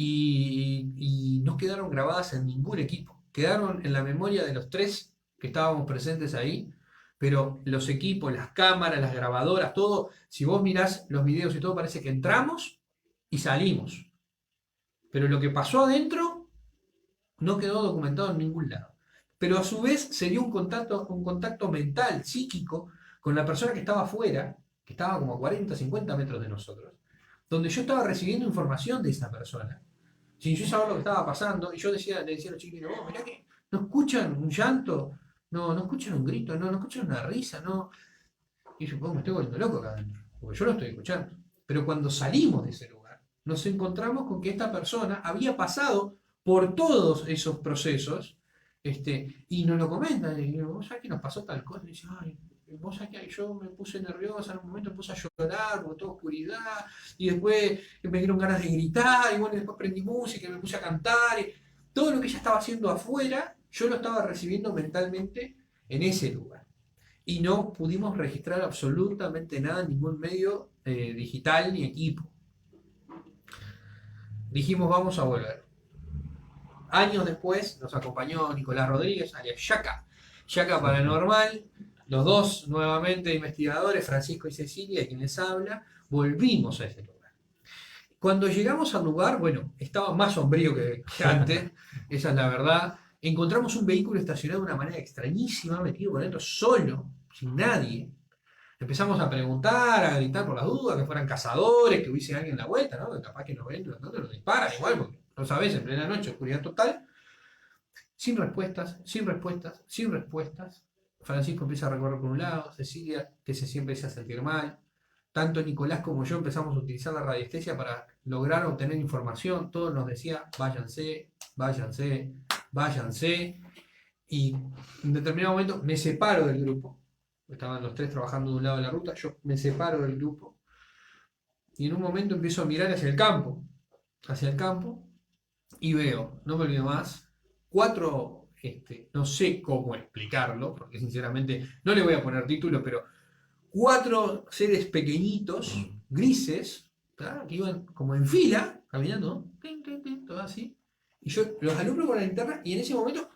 y no quedaron grabadas en ningún equipo. Quedaron en la memoria de los tres que estábamos presentes ahí, pero los equipos, las cámaras, las grabadoras, todo, si vos mirás los videos y todo, parece que entramos y salimos. Pero lo que pasó adentro no quedó documentado en ningún lado. Pero a su vez se dio un contacto mental, psíquico, con la persona que estaba afuera, que estaba como a 40, 50 metros de nosotros, donde yo estaba recibiendo información de esa persona, sin yo saber lo que estaba pasando, y yo le decía a los chiquillos, vos, mirá que no escuchan un llanto, no escuchan un grito, no escuchan una risa, no. Y yo, me estoy volviendo loco acá adentro, porque yo lo estoy escuchando. Pero cuando salimos de ese lugar, nos encontramos con que esta persona había pasado por todos esos procesos, y nos lo comentan, y digo, ¿vos sabés que nos pasó tal cosa? Y dice, ay, vos sabés que yo me puse nerviosa, en un momento me puse a llorar por toda oscuridad, y después me dieron ganas de gritar, y bueno, después prendí música y me puse a cantar, y todo lo que ella estaba haciendo afuera, yo lo estaba recibiendo mentalmente en ese lugar. Y no pudimos registrar absolutamente nada en ningún medio digital ni equipo. Dijimos, vamos a volver. Años después nos acompañó Nicolás Rodríguez, alias Yaca Paranormal, los dos nuevamente investigadores, Francisco y Cecilia, de quien les habla, volvimos a ese lugar. Cuando llegamos al lugar, bueno, estaba más sombrío que antes, esa es la verdad. Encontramos un vehículo estacionado de una manera extrañísima, metido por dentro, solo, sin nadie. Empezamos a preguntar, a gritar por las dudas, que fueran cazadores, que hubiese alguien en la vuelta, ¿no? Que capaz que nos ven, no te lo disparan igual, porque no sabés, en plena noche, oscuridad total. Sin respuestas. Francisco empieza a recorrer por un lado, Cecilia que se empieza a sentir mal. Tanto Nicolás como yo empezamos a utilizar la radiestesia para lograr obtener información. Todos nos decía, váyanse, váyanse, váyanse. Y en determinado momento me separo del grupo. Estaban los tres trabajando de un lado de la ruta. Yo me separo del grupo. Y en un momento empiezo a mirar hacia el campo. Hacia el campo. Y veo, no me olvido más, 4, no sé cómo explicarlo, porque sinceramente no le voy a poner título, pero 4 seres pequeñitos, grises, ¿verdad? Que iban como en fila, caminando, todo así. Y yo los alumbro con la linterna y en ese momento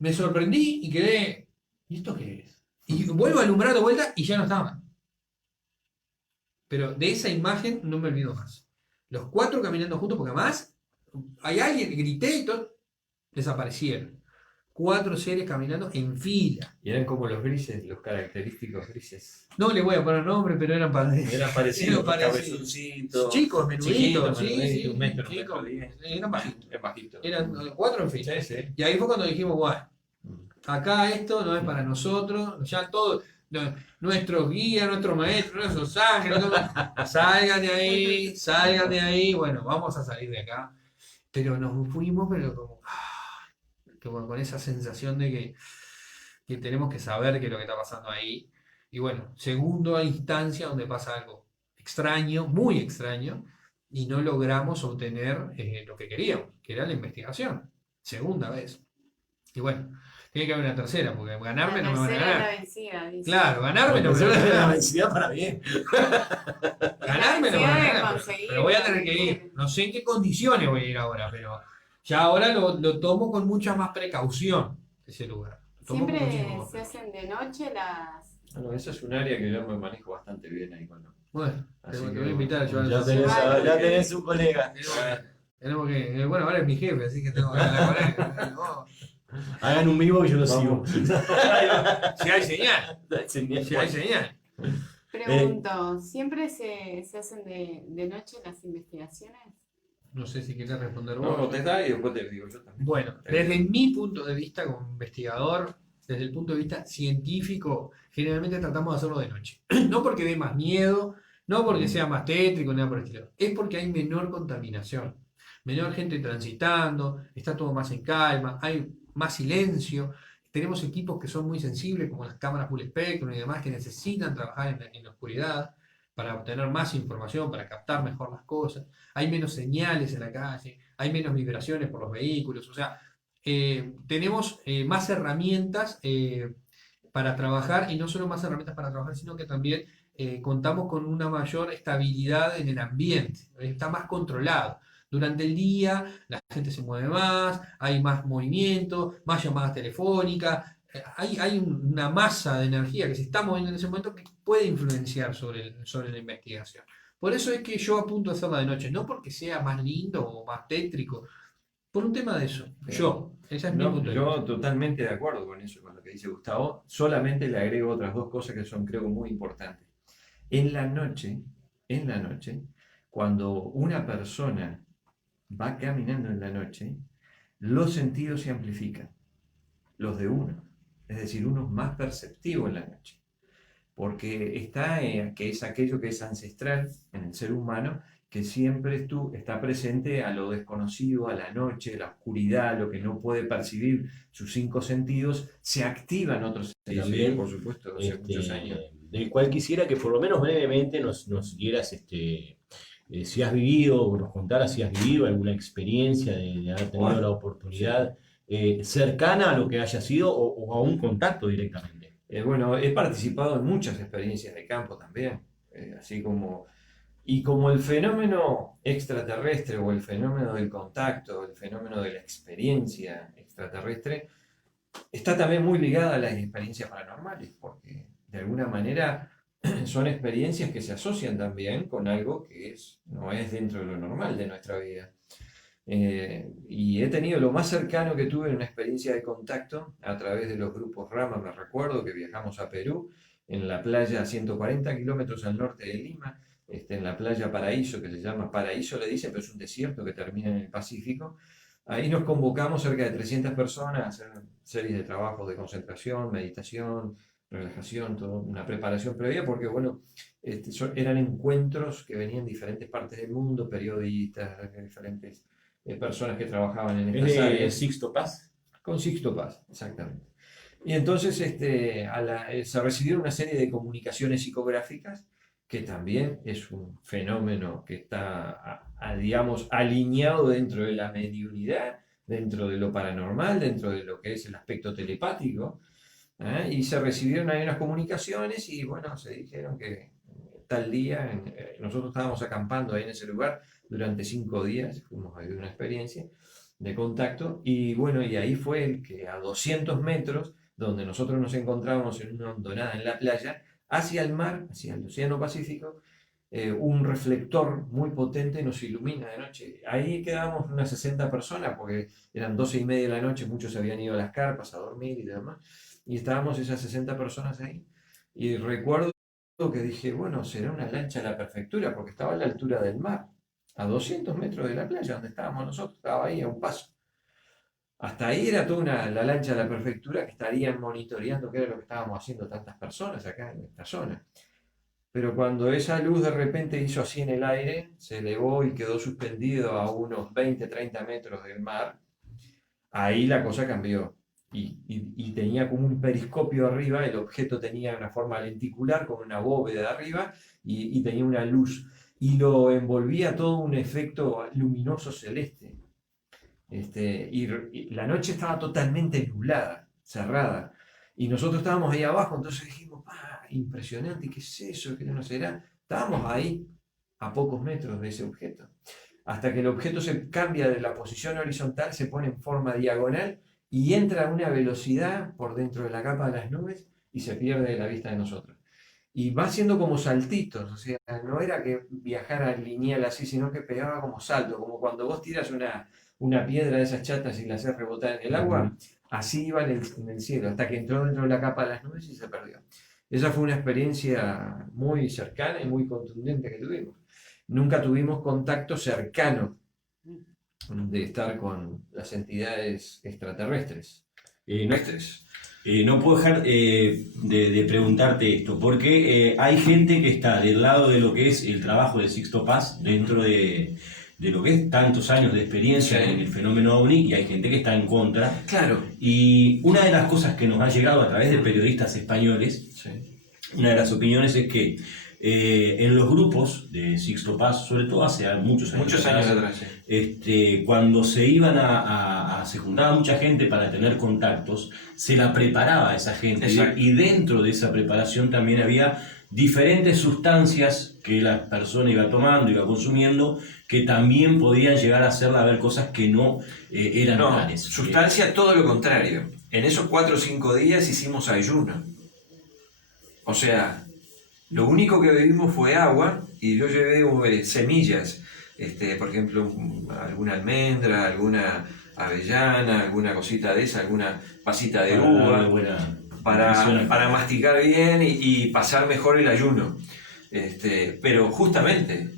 me sorprendí y quedé, ¿y esto qué es? Y vuelvo a alumbrar de vuelta y ya no estaban. Pero de esa imagen no me olvido más. Los 4 caminando juntos, porque además hay alguien que grité y todo, desaparecieron. 4 seres caminando en fila. Y eran como los grises, los característicos grises. No le voy a poner nombre, pero eran parecidos. Eran parecidos, parecidos. cabezoncitos. Chicos, menuditos, Chiquitos, sí, sí, un metro, chicos, un metro 10. eran bajitos. Es bajito. Eran 4 en fila. Sí, sí. Y ahí fue cuando dijimos, bueno, acá esto no es para nosotros, ya todos, nuestros guías, nuestros maestros, nuestros ángeles, salgan de ahí, bueno, vamos a salir de acá. Pero nos fuimos, pero como con esa sensación de que tenemos que saber qué es lo que está pasando ahí. Y bueno, segunda instancia donde pasa algo extraño, muy extraño, y no logramos obtener lo que queríamos, que era la investigación. Segunda vez. Y bueno, tiene que haber una tercera, porque ganarme no me van a La tercera es la ganar. vencida, dice. Claro, ganarme no me Pero van a la ganar. velocidad para bien. Ganarme no me van a La ganar. conseguir, Pero voy a tener que ir. No sé en qué condiciones voy a ir ahora, pero ya ahora lo tomo con mucha más precaución, ese lugar. Lo tomo con Siempre muchísimo más se hacen de noche las... Bueno, eso es un área que yo me manejo bastante bien ahí cuando. Bueno, Así te que voy a invitar a llevar Ya el tenés, Vale. ya tenés un colega. Tenemos que, bueno, ahora es mi jefe, así que tengo que hablar con él. Oh, Hagan un vivo y yo lo sigo. Vamos. si hay señal, Señal. si hay señal. Pregunto, ¿siempre se hacen de noche las investigaciones? No sé si querés responder No, vos. contestá y después te digo yo también. Bueno, desde mi punto de vista como investigador, desde el punto de vista científico, generalmente tratamos de hacerlo de noche. No porque dé más miedo, no porque sea más tétrico, nada por el estilo. Es porque hay menor contaminación, menor gente transitando, está todo más en calma, hay más silencio. Tenemos equipos que son muy sensibles, como las cámaras full spectrum y demás, que necesitan trabajar en la oscuridad para obtener más información, para captar mejor las cosas. Hay menos señales en la calle, hay menos vibraciones por los vehículos. O sea, tenemos más herramientas para trabajar, y no solo más herramientas para trabajar, sino que también contamos con una mayor estabilidad en el ambiente, está más controlado. Durante el día la gente se mueve más, hay más movimiento, más llamadas telefónicas, hay una masa de energía que se está moviendo en ese momento que puede influenciar sobre la investigación. Por eso es que yo apunto a hacerla de noche, no porque sea más lindo o más tétrico, por un tema de eso. Esa es mi No, punto de vista. yo totalmente de acuerdo con eso, con lo que dice Gustavo. Solamente le agrego otras 2 cosas que son, creo, muy importantes. En la noche, cuando una persona va caminando en la noche, los sentidos se amplifican, los de uno. Es decir, uno es más perceptivo en la noche. Porque está, que es aquello que es ancestral en el ser humano, que siempre está presente a lo desconocido, a la noche, la oscuridad, lo que no puede percibir sus 5 sentidos, se activan otros Sí, sentidos. sí, Por supuesto, hace muchos años. Del cual quisiera que por lo menos brevemente nos dieras si has vivido, o nos contaras si has vivido alguna experiencia de haber tenido Bueno, la oportunidad cercana a lo que haya sido o a un contacto directamente. Bueno, he participado en muchas experiencias de campo también, así como... Y como el fenómeno extraterrestre o el fenómeno del contacto, el fenómeno de la experiencia extraterrestre, está también muy ligada a las experiencias paranormales, porque de alguna manera son experiencias que se asocian también con algo que no es dentro de lo normal de nuestra vida. Y he tenido lo más cercano que tuve en una experiencia de contacto a través de los grupos Rama. Me recuerdo que viajamos a Perú, en la playa a 140 kilómetros al norte de Lima, en la playa Paraíso, que se llama Paraíso, le dicen, pero es un desierto que termina en el Pacífico. Ahí nos convocamos cerca de 300 personas a hacer series de trabajos de concentración, meditación, relajación, toda una preparación previa, porque bueno, eran encuentros que venían de diferentes partes del mundo, periodistas, diferentes personas que trabajaban en estas ¿Es de áreas. Sixto Paz? Con Sixto Paz, exactamente. Y entonces se recibieron una serie de comunicaciones psicográficas, que también es un fenómeno que está, digamos, alineado dentro de la mediunidad, dentro de lo paranormal, dentro de lo que es el aspecto telepático. Y se recibieron ahí unas comunicaciones y bueno, se dijeron que tal día, nosotros estábamos acampando ahí en ese lugar durante 5 días, fuimos a vivir una experiencia de contacto y bueno, y ahí fue el que a 200 metros, donde nosotros nos encontrábamos en una hondonada en la playa, hacia el mar, hacia el Océano Pacífico, un reflector muy potente nos ilumina de noche. Ahí quedábamos unas 60 personas, porque eran 12:30 de la noche, muchos se habían ido a las carpas a dormir y demás, y estábamos esas 60 personas ahí. Y recuerdo que dije, bueno, será una lancha a la prefectura, porque estaba a la altura del mar, a 200 metros de la playa donde estábamos nosotros, estaba ahí a un paso. Hasta ahí era toda la lancha de la prefectura que estarían monitoreando qué era lo que estábamos haciendo tantas personas acá en esta zona. Pero cuando esa luz de repente hizo así en el aire, se elevó y quedó suspendido a unos 20, 30 metros del mar, ahí la cosa cambió. Y tenía como un periscopio arriba, el objeto tenía una forma lenticular, con una bóveda arriba, y tenía una luz. Y lo envolvía todo un efecto luminoso celeste. Y la noche estaba totalmente nublada, cerrada. Y nosotros estábamos ahí abajo, entonces dijimos, impresionante, ¿qué es eso? ¿Qué no será? Estábamos ahí, a pocos metros de ese objeto. Hasta que el objeto se cambia de la posición horizontal, se pone en forma diagonal y entra a una velocidad por dentro de la capa de las nubes y se pierde de la vista de nosotros. Y va haciendo como saltitos, o sea, no era que viajara lineal así, sino que pegaba como salto, como cuando vos tiras una piedra de esas chatas y la haces rebotar en el agua, así iba en el cielo, hasta que entró dentro de la capa de las nubes y se perdió. Esa fue una experiencia muy cercana y muy contundente que tuvimos. Nunca tuvimos contacto cercano de estar con las entidades extraterrestres. No puedo dejar de preguntarte esto, porque hay gente que está del lado de lo que es el trabajo de Sixto Paz, dentro de lo que es tantos años de experiencia en el fenómeno OVNI, y hay gente que está en contra. Claro. Y una de las cosas que nos ha llegado a través de periodistas españoles, una de las opiniones es que en los grupos de Sixto Paz, sobre todo hace muchos años atrás, cuando se iban se juntaba mucha gente para tener contactos, se la preparaba a esa gente, y dentro de esa preparación también había diferentes sustancias que la persona iba tomando, iba consumiendo, que también podían llegar a hacerla ver cosas que no eran tales. Sustancia, todo lo contrario. En esos 4 o 5 días hicimos ayuno. O sea, lo único que bebimos fue agua, y yo llevé semillas, por ejemplo, alguna almendra, alguna avellana, alguna cosita de esa, alguna pasita de uva, para masticar bien y pasar mejor el ayuno. Pero justamente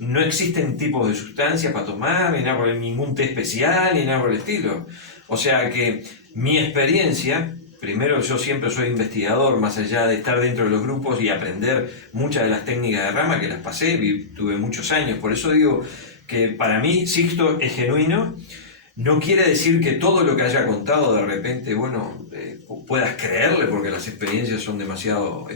no existen tipos de sustancias para tomar, ni nada por ningún té especial, ni nada por el estilo. O sea que mi experiencia, primero, yo siempre soy investigador, más allá de estar dentro de los grupos y aprender muchas de las técnicas de rama, que las pasé, tuve muchos años. Por eso digo que para mí Sixto es genuino. No quiere decir que todo lo que haya contado de repente, puedas creerle, porque las experiencias son demasiado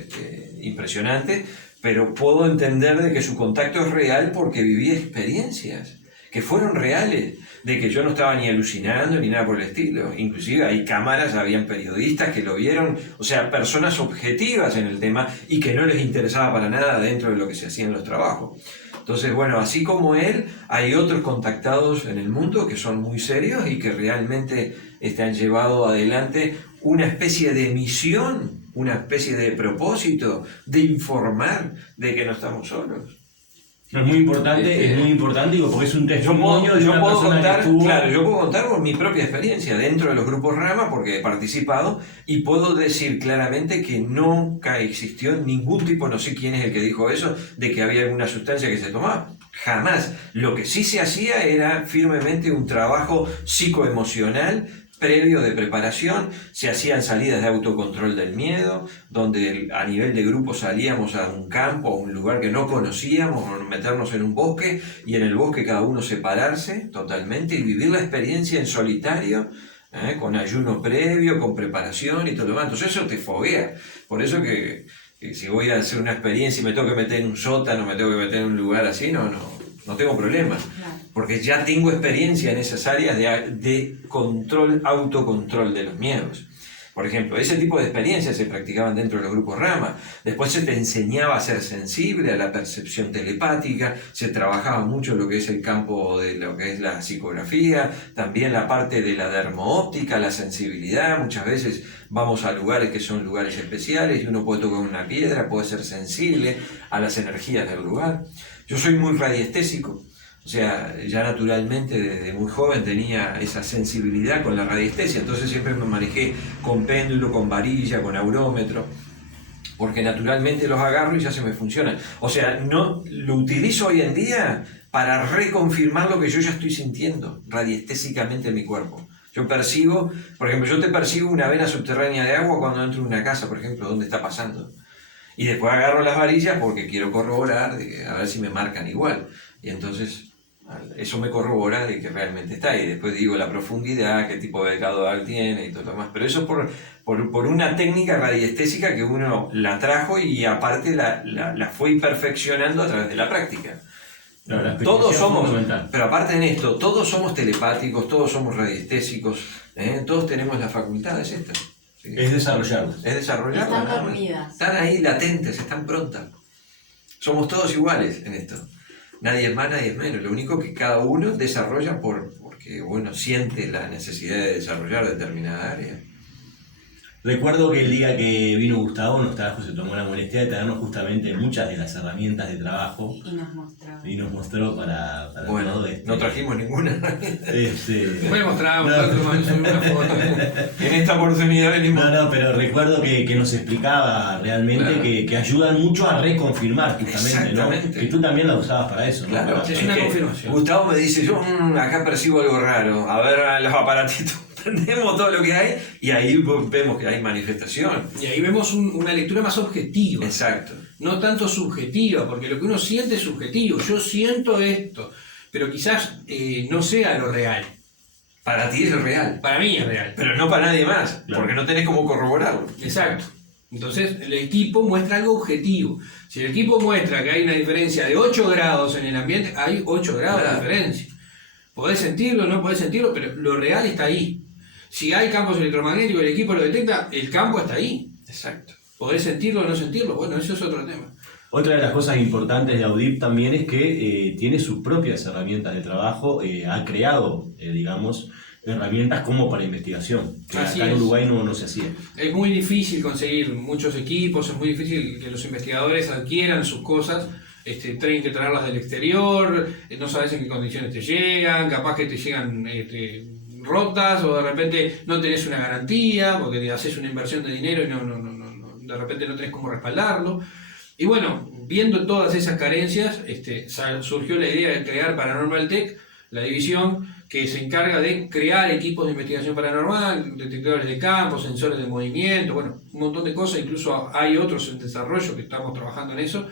impresionantes, pero puedo entender de que su contacto es real porque viví experiencias que fueron reales, de que yo no estaba ni alucinando ni nada por el estilo. Inclusive hay cámaras, habían periodistas que lo vieron, o sea, personas objetivas en el tema y que no les interesaba para nada dentro de lo que se hacía en los trabajos. Entonces, bueno, así como él, hay otros contactados en el mundo que son muy serios y que realmente han llevado adelante una especie de misión, una especie de propósito de informar de que no estamos solos. Es muy importante, digo, porque es un testimonio de una persona que estuvo... Claro, yo puedo contar por mi propia experiencia dentro de los grupos Rama, porque he participado, y puedo decir claramente que nunca existió ningún tipo, no sé quién es el que dijo eso, de que había alguna sustancia que se tomaba. Jamás. Lo que sí se hacía era firmemente un trabajo psicoemocional previo de preparación, se hacían salidas de autocontrol del miedo, donde a nivel de grupo salíamos a un campo, a un lugar que no conocíamos, o meternos en un bosque, y en el bosque cada uno separarse totalmente y vivir la experiencia en solitario, con ayuno previo, con preparación y todo lo demás. Entonces eso te foguea. Por eso que si voy a hacer una experiencia y me tengo que meter en un sótano, me tengo que meter en un lugar así, no tengo problemas, porque ya tengo experiencia en esas áreas de control, autocontrol de los miedos. Por ejemplo, ese tipo de experiencias se practicaban dentro de los grupos Rama. Después se te enseñaba a ser sensible, a la percepción telepática, se trabajaba mucho lo que es el campo de lo que es la psicografía, también la parte de la dermoóptica, la sensibilidad. Muchas veces vamos a lugares que son lugares especiales y uno puede tocar una piedra, puede ser sensible a las energías del lugar. Yo soy muy radiestésico, o sea, ya naturalmente desde muy joven tenía esa sensibilidad con la radiestesia, entonces siempre me manejé con péndulo, con varilla, con aurómetro, porque naturalmente los agarro y ya se me funcionan. O sea, no lo utilizo hoy en día para reconfirmar lo que yo ya estoy sintiendo radiestésicamente en mi cuerpo. Yo percibo, por ejemplo, yo te percibo una vena subterránea de agua cuando entro en una casa, por ejemplo, ¿dónde está pasando? Y después agarro las varillas porque quiero corroborar, a ver si me marcan igual. Y entonces eso me corrobora de que realmente está. Y después digo la profundidad, qué tipo de caudal tiene y todo lo demás. Pero eso por una técnica radiestésica que uno la trajo y aparte la fue perfeccionando a través de la práctica. No, todos somos, pero aparte en esto, todos somos telepáticos, todos somos radiestésicos, todos tenemos las facultades estas. ¿Sí? Es desarrollarlas. Es desarrollarlas. Están dormidas. Están ahí latentes, están prontas. Somos todos iguales en esto. Nadie es más, nadie es menos. Lo único que cada uno desarrolla porque siente la necesidad de desarrollar determinada área. Recuerdo que el día que vino Gustavo nos trajo, se tomó la molestia de traernos justamente muchas de las herramientas de trabajo. Y nos mostró para bueno, todo no trajimos ninguna. Después mostramos una foto. En esta oportunidad venimos. No, pero recuerdo que nos explicaba realmente claro. que ayudan mucho a reconfirmar justamente, ¿no? Que tú también la usabas para eso, ¿no? Claro, es una confirmación. Gustavo me dice, yo acá percibo algo raro, a ver los aparatitos. Prendemos todo lo que hay y ahí vemos que hay manifestación. Y ahí vemos una lectura más objetiva. Exacto. No tanto subjetiva, porque lo que uno siente es subjetivo. Yo siento esto, pero quizás no sea lo real. Para ti es real. Para mí es real. Pero no para nadie más, claro. Porque no tenés cómo corroborarlo. Exacto. Entonces el equipo muestra algo objetivo. Si el equipo muestra que hay una diferencia de 8 grados en el ambiente, hay 8 grados de diferencia. Podés sentirlo, no podés sentirlo, pero lo real está ahí. Si hay campos electromagnéticos y el equipo lo detecta, el campo está ahí. Exacto. ¿Podés sentirlo o no sentirlo? Bueno, eso es otro tema. Otra de las cosas importantes de Audip también es que tiene sus propias herramientas de trabajo, ha creado, digamos, herramientas como para investigación. Que acá en Uruguay no se hacía. Es muy difícil conseguir muchos equipos, es muy difícil que los investigadores adquieran sus cosas. Tienen que traerlas del exterior, no sabes en qué condiciones te llegan, capaz que te llegan rotas o de repente no tenés una garantía porque te haces una inversión de dinero y de repente no tenés cómo respaldarlo. Y bueno, viendo todas esas carencias, surgió la idea de crear Paranormal Tech, la división que se encarga de crear equipos de investigación paranormal, detectores de campo, sensores de movimiento, bueno, un montón de cosas, incluso hay otros en desarrollo que estamos trabajando en eso.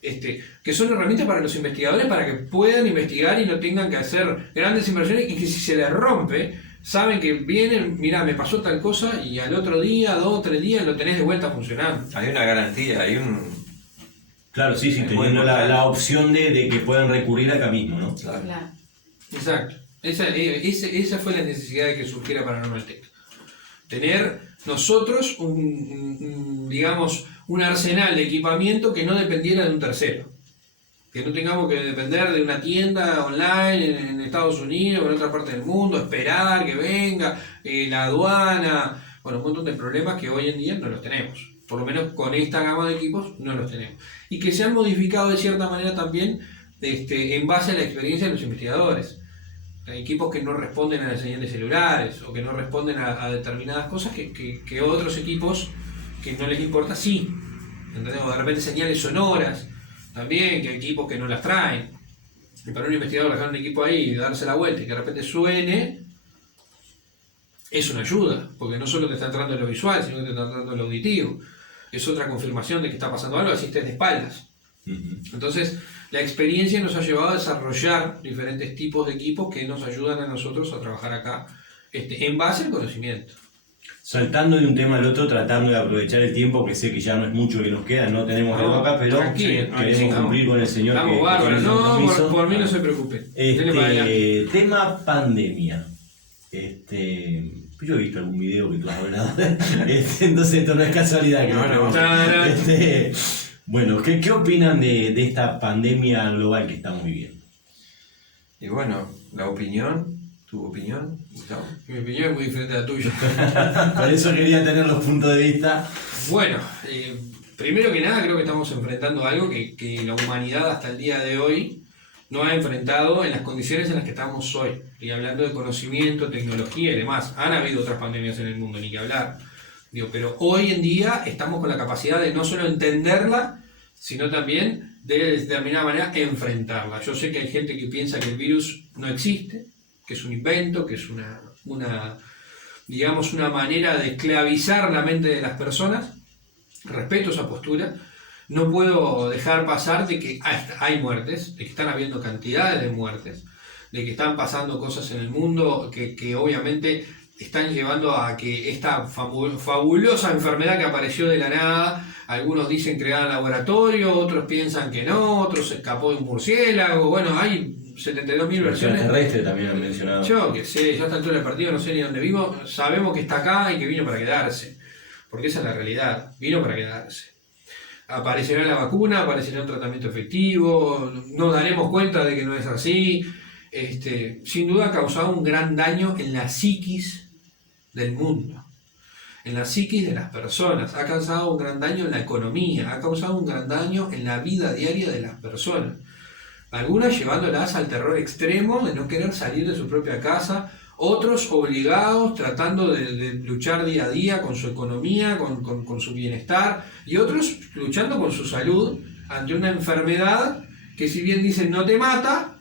Que son herramientas para los investigadores para que puedan investigar y no tengan que hacer grandes inversiones y que si se les rompe, saben que vienen, mirá, me pasó tal cosa y al otro día, 2 o 3 días lo tenés de vuelta funcionando. Hay una garantía, hay un... Claro, sí, teniendo la opción de que puedan recurrir acá mismo, ¿no? Claro. Exacto. Esa fue la necesidad de que surgiera Paranormal Tech. Tener nosotros digamos, un arsenal de equipamiento que no dependiera de un tercero. Que no tengamos que depender de una tienda online en Estados Unidos o en otra parte del mundo, esperar que venga, la aduana, bueno, un montón de problemas que hoy en día no los tenemos. Por lo menos con esta gama de equipos no los tenemos. Y que se han modificado de cierta manera también en base a la experiencia de los investigadores. Hay equipos que no responden a las señales celulares o que no responden a determinadas cosas que otros equipos que no les importa sí. ¿Entendés? O de repente señales sonoras también, que hay equipos que no las traen. Y para un investigador dejar un equipo ahí y darse la vuelta y que de repente suene, es una ayuda, porque no solo te está entrando lo visual, sino que te está entrando lo auditivo. Es otra confirmación de que está pasando algo, así estés de espaldas. Entonces, la experiencia nos ha llevado a desarrollar diferentes tipos de equipos que nos ayudan a nosotros a trabajar acá en base al conocimiento. Saltando de un tema al otro, tratando de aprovechar el tiempo, que sé que ya no es mucho que nos queda, no tenemos algo acá, pero queremos cumplir con el señor. Estamos bárbaros, no, por mí no se preocupen. Tema pandemia. Yo he visto algún video que tú has hablado, entonces esto no es casualidad que bueno, ¿qué opinan de esta pandemia global que estamos viviendo? Y bueno, ¿tu opinión, Gustavo? Mi opinión es muy diferente a la tuya. Por eso quería tener los puntos de vista. Bueno, primero que nada creo que estamos enfrentando algo que la humanidad hasta el día de hoy no ha enfrentado en las condiciones en las que estamos hoy. Y hablando de conocimiento, tecnología y demás. Han habido otras pandemias en el mundo, ni que hablar. Pero hoy en día estamos con la capacidad de no solo entenderla, sino también de determinada manera enfrentarla. Yo sé que hay gente que piensa que el virus no existe, que es un invento, que es una manera de esclavizar la mente de las personas. Respeto esa postura. No puedo dejar pasar de que hay muertes, de que están habiendo cantidades de muertes, de que están pasando cosas en el mundo que obviamente están llevando a que esta fabulosa enfermedad que apareció de la nada, algunos dicen creada en laboratorio, otros piensan que no, otros escapó de un murciélago, bueno, hay 72.000 versiones. Extraterrestre también han mencionado. Yo que sé, yo a esta altura del partido no sé ni dónde vivo, sabemos que está acá y que vino para quedarse, porque esa es la realidad, vino para quedarse. Aparecerá la vacuna, aparecerá un tratamiento efectivo, nos daremos cuenta de que no es así. Sin duda ha causado un gran daño en la psiquis del mundo, en la psiquis de las personas, ha causado un gran daño en la economía, ha causado un gran daño en la vida diaria de las personas, algunas llevándolas al terror extremo de no querer salir de su propia casa, otros obligados tratando de luchar día a día con su economía, con su bienestar, y otros luchando con su salud ante una enfermedad que si bien dicen no te mata,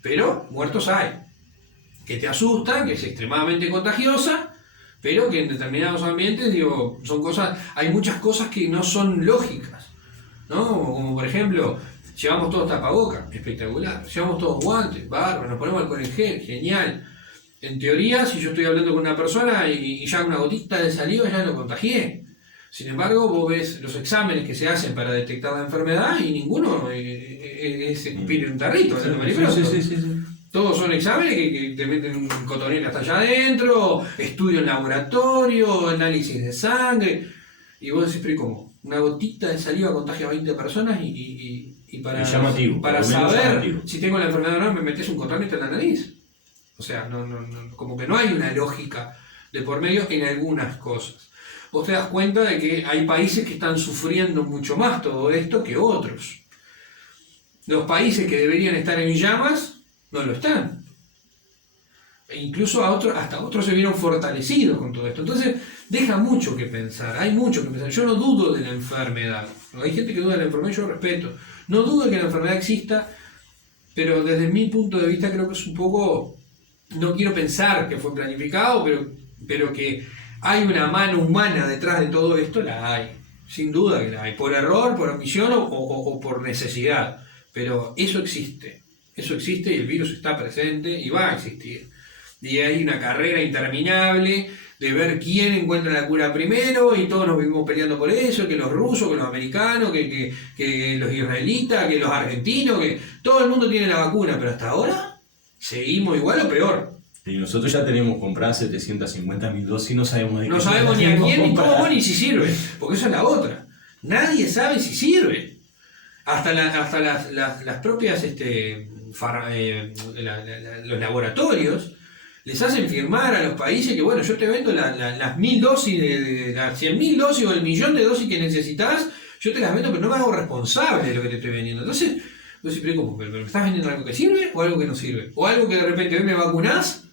pero muertos hay, que te asusta, que es extremadamente contagiosa, pero que en determinados ambientes, son cosas, hay muchas cosas que no son lógicas, ¿no? Como por ejemplo, llevamos todos tapabocas, espectacular, llevamos todos guantes, bárbaro, nos ponemos alcohol en gel, genial. En teoría, si yo estoy hablando con una persona y ya una gotita de saliva ya lo contagié. Sin embargo, vos ves los exámenes que se hacen para detectar la enfermedad y ninguno es escupir en un tarrito. Sí. Todos son exámenes que te meten un cotonel hasta allá adentro, estudio en laboratorio, análisis de sangre. Y vos decís, pero ¿cómo? Una gotita de saliva contagia a 20 personas y para saber si tengo la enfermedad o no me metes un cotonete en la nariz. O sea, como que no hay una lógica de por medio en algunas cosas. Vos te das cuenta de que hay países que están sufriendo mucho más todo esto que otros. Los países que deberían estar en llamas no lo están. E incluso hasta otros se vieron fortalecidos con todo esto. Entonces, deja mucho que pensar, hay mucho que pensar. Yo no dudo de la enfermedad. Hay gente que duda de la enfermedad, yo respeto. No dudo de que la enfermedad exista, pero desde mi punto de vista creo que es un poco... No quiero pensar que fue planificado, pero que hay una mano humana detrás de todo esto, la hay. Sin duda que la hay. Por error, por omisión o por necesidad. Pero eso existe y el virus está presente y va a existir. Y hay una carrera interminable de ver quién encuentra la cura primero y todos nos vivimos peleando por eso, que los rusos, que los americanos, que los israelitas, que los argentinos, que todo el mundo tiene la vacuna, pero hasta ahora seguimos igual o peor. Y nosotros ya tenemos compradas 750.000 dosis y no sabemos de qué. No sabemos ni a quién, ni cómo, ni si sirve, porque esa es la otra. Nadie sabe si sirve. Hasta las propias los laboratorios les hacen firmar a los países que bueno, yo te vendo las 1.000 dosis, las 100.000 dosis o el 1.000.000 de dosis que necesitas, yo te las vendo, pero no me hago responsable de lo que te estoy vendiendo. Entonces, Entonces, pero ¿cómo? ¿Pero me estás vendiendo algo que sirve o algo que no sirve? O algo que de repente hoy me vacunás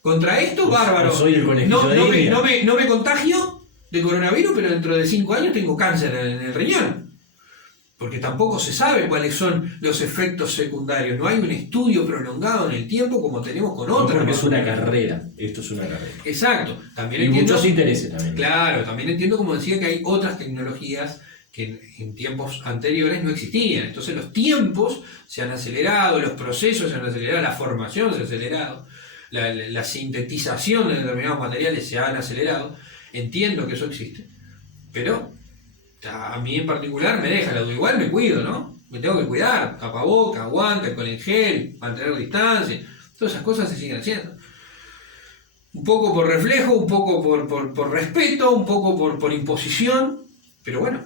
contra esto, bárbaro. Soy el conejillo de India. No me contagio de coronavirus, pero dentro de 5 años tengo cáncer en el riñón. Porque tampoco se sabe cuáles son los efectos secundarios. No hay un estudio prolongado en el tiempo como tenemos con otras. Porque es una carrera. Esto es una carrera. Exacto. También Y entiendo, muchos intereses también. Claro, también entiendo, como decía, que hay otras tecnologías que en tiempos anteriores no existían. Entonces los tiempos se han acelerado, los procesos se han acelerado, la formación se ha acelerado, la sintetización de determinados materiales se han acelerado. Entiendo que eso existe, pero a mí en particular me deja la duda. Igual me cuido, ¿no? Me tengo que cuidar, tapaboca, guantes, con el gel, mantener distancia, todas esas cosas se siguen haciendo. Un poco por reflejo, un poco por respeto, un poco por imposición, pero bueno,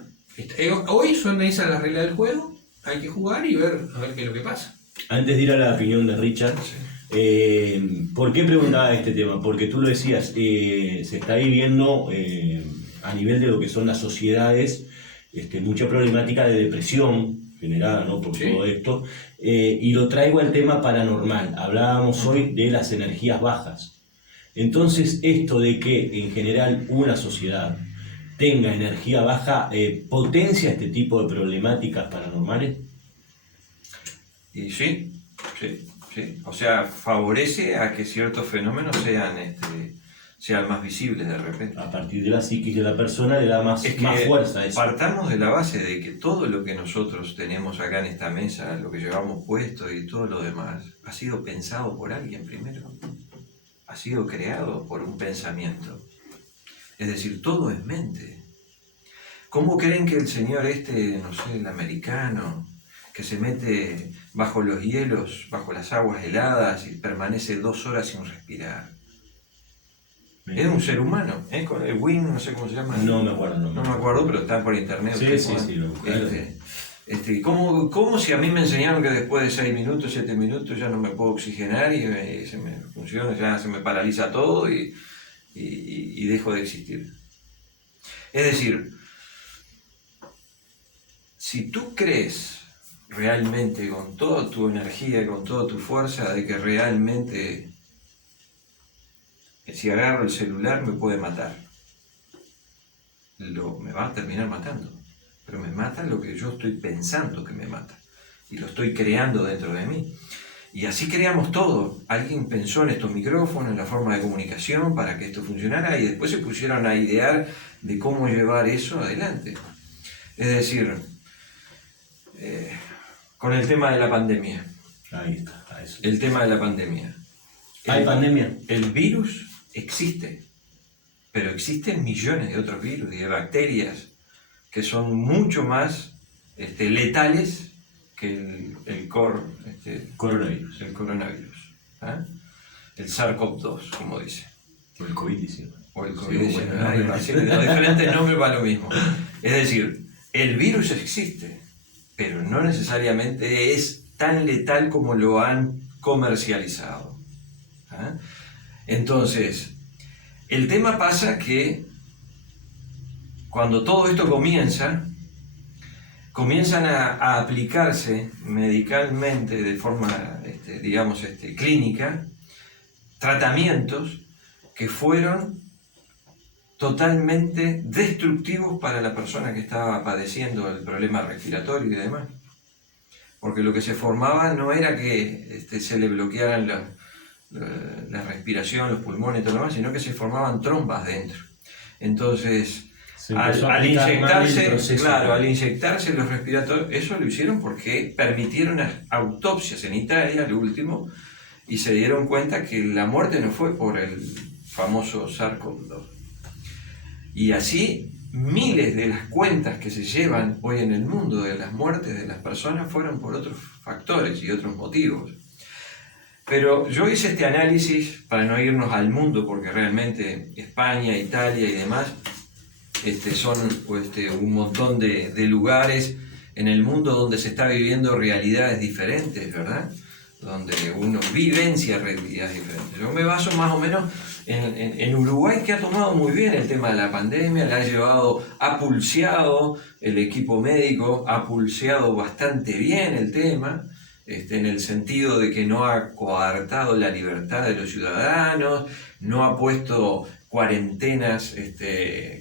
hoy son esas las reglas del juego, hay que jugar y ver a ver qué es lo que pasa. Antes de ir a la opinión de Richard, ¿por qué preguntaba este tema? Porque tú lo decías, se está viviendo a nivel de lo que son las sociedades mucha problemática de depresión generada, ¿no?, por todo esto, y lo traigo al tema paranormal. Hablábamos hoy de las energías bajas. Entonces, esto de que en general una sociedad tenga energía baja, ¿potencia este tipo de problemáticas paranormales? Y sí. O sea, favorece a que ciertos fenómenos sean más visibles de repente. A partir de la psiquis de la persona le da más fuerza a eso. Partamos de la base de que todo lo que nosotros tenemos acá en esta mesa, lo que llevamos puesto y todo lo demás, ha sido pensado por alguien primero. Ha sido creado por un pensamiento. Es decir, todo es mente. ¿Cómo creen que el señor el americano, que se mete bajo los hielos, bajo las aguas heladas y permanece 2 horas sin respirar? Es un ser humano, con el Win, no sé cómo se llama. No me acuerdo. No me acuerdo, pero está por internet. Sí, lo buscaron. ¿Cómo si a mí me enseñaron que después de 6 minutos, 7 minutos ya no me puedo oxigenar y se me funciona, ya se me paraliza todo y dejo de existir? Es decir, si tú crees realmente con toda tu energía y con toda tu fuerza de que realmente si agarro el celular me puede matar, me va a terminar matando, pero me mata lo que yo estoy pensando que me mata y lo estoy creando dentro de mí. Y así creamos todo. Alguien pensó en estos micrófonos, en la forma de comunicación para que esto funcionara y después se pusieron a idear de cómo llevar eso adelante. Es decir, con el tema de la pandemia. Ahí está, eso. El tema de la pandemia. ¿Hay pandemia? El virus existe, pero existen millones de otros virus y de bacterias que son mucho más letales que el coronavirus. ¿Ah? El SARS-CoV-2, como dice. O el COVID-19. O el COVID-19. Diferentes nombres para lo mismo. Es decir, el virus existe, pero no necesariamente es tan letal como lo han comercializado. ¿Ah? Entonces, el tema pasa que cuando todo esto comienzan a aplicarse medicalmente de forma, clínica, tratamientos que fueron totalmente destructivos para la persona que estaba padeciendo el problema respiratorio y demás. Porque lo que se formaba no era que se le bloquearan la respiración, los pulmones y todo lo demás, sino que se formaban trombas dentro. Entonces, al inyectarse los respiratorios, eso lo hicieron porque permitieron autopsias en Italia, lo último, y se dieron cuenta que la muerte no fue por el famoso SARS-CoV-2. Y así, miles de las cuentas que se llevan hoy en el mundo de las muertes de las personas fueron por otros factores y otros motivos. Pero yo hice este análisis para no irnos al mundo, porque realmente España, Italia y demás son un montón de lugares en el mundo donde se está viviendo realidades diferentes, ¿verdad? Donde uno vivencia realidades diferentes. Yo me baso más o menos en Uruguay, que ha tomado muy bien el tema de la pandemia, la ha llevado, ha pulseado el equipo médico, ha pulseado bastante bien el tema, en el sentido de que no ha coartado la libertad de los ciudadanos, no ha puesto cuarentenas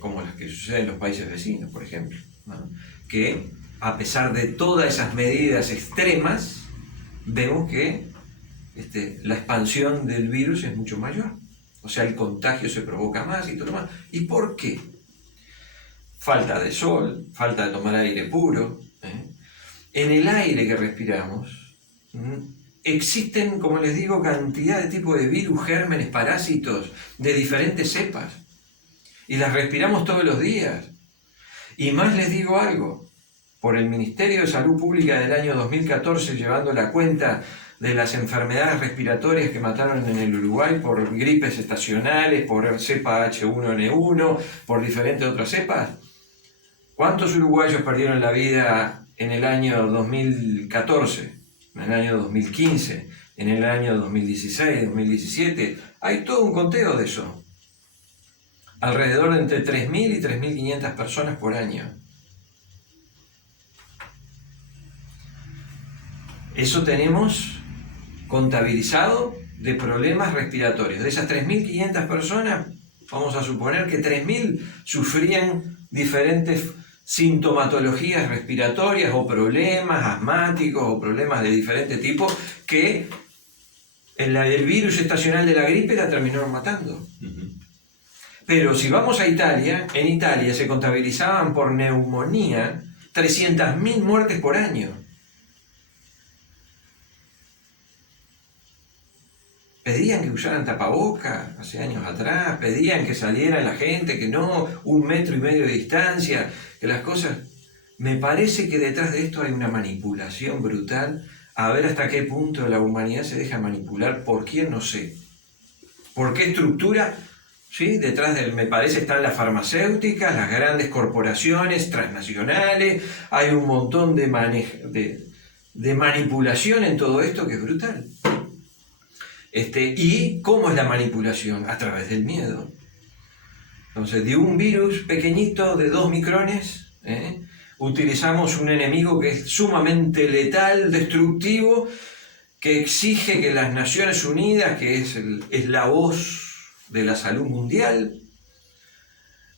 como las que suceden en los países vecinos, por ejemplo, ¿no? Que a pesar de todas esas medidas extremas, vemos que la expansión del virus es mucho mayor. O sea, el contagio se provoca más y todo lo más. ¿Y por qué? Falta de sol, falta de tomar aire puro. En el aire que respiramos existen, como les digo, cantidad de tipos de virus, gérmenes, parásitos de diferentes cepas. Y las respiramos todos los días. Y más les digo algo. Por el Ministerio de Salud Pública del año 2014, llevando la cuenta de las enfermedades respiratorias que mataron en el Uruguay por gripes estacionales, por cepa H1N1, por diferentes otras cepas. ¿Cuántos uruguayos perdieron la vida en el año 2014, en el año 2015, en el año 2016, 2017? Hay todo un conteo de eso. Alrededor de entre 3.000 y 3.500 personas por año. Eso tenemos contabilizado de problemas respiratorios. De esas 3.500 personas, vamos a suponer que 3.000 sufrían diferentes sintomatologías respiratorias o problemas asmáticos o problemas de diferente tipo que el virus estacional de la gripe la terminaron matando. Pero si vamos a Italia, en Italia se contabilizaban por neumonía 300.000 muertes por año. Pedían que usaran tapaboca hace años atrás, pedían que saliera la gente, que no, 1,5 metros de distancia, que las cosas... Me parece que detrás de esto hay una manipulación brutal, a ver hasta qué punto la humanidad se deja manipular, por quién no sé. ¿Por qué estructura? ¿Sí? Detrás de, me parece, están las farmacéuticas, las grandes corporaciones transnacionales, hay un montón de manipulación en todo esto que es brutal. ¿Y cómo es la manipulación? A través del miedo. Entonces, de un virus pequeñito de 2 micrones, utilizamos un enemigo que es sumamente letal, destructivo, que exige que las Naciones Unidas, que es la voz de la salud mundial,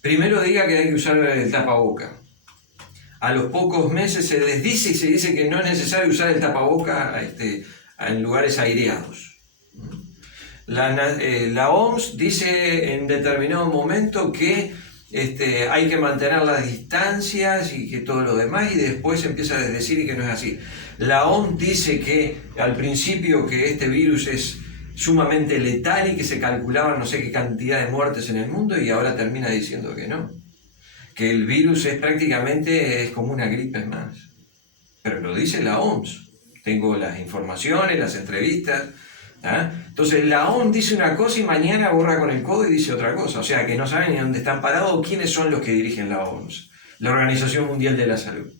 primero diga que hay que usar el tapaboca. A los pocos meses se desdice y se dice que no es necesario usar el tapaboca en lugares aireados. La OMS dice en determinado momento que hay que mantener las distancias y que todo lo demás, y después empieza a decir y que no es así. La OMS dice que al principio que este virus es sumamente letal y que se calculaba no sé qué cantidad de muertes en el mundo, y ahora termina diciendo que no, que el virus es prácticamente como una gripe más. Pero lo dice la OMS. Tengo las informaciones, las entrevistas. Entonces la OMS dice una cosa y mañana borra con el codo y dice otra cosa. O sea que no saben ni dónde están parados o quiénes son los que dirigen la OMS, la Organización Mundial de la Salud.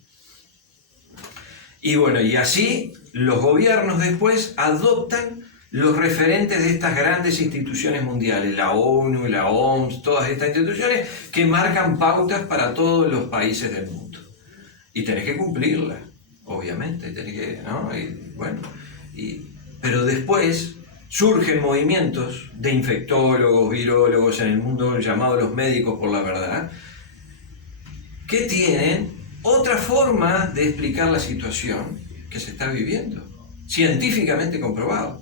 Y bueno, y así los gobiernos después adoptan los referentes de estas grandes instituciones mundiales, la ONU, la OMS, todas estas instituciones que marcan pautas para todos los países del mundo. Y tenés que cumplirlas, obviamente, tenés que, ¿no? Pero después surgen movimientos de infectólogos, virólogos en el mundo llamados los médicos por la verdad, que tienen otra forma de explicar la situación que se está viviendo, científicamente comprobado.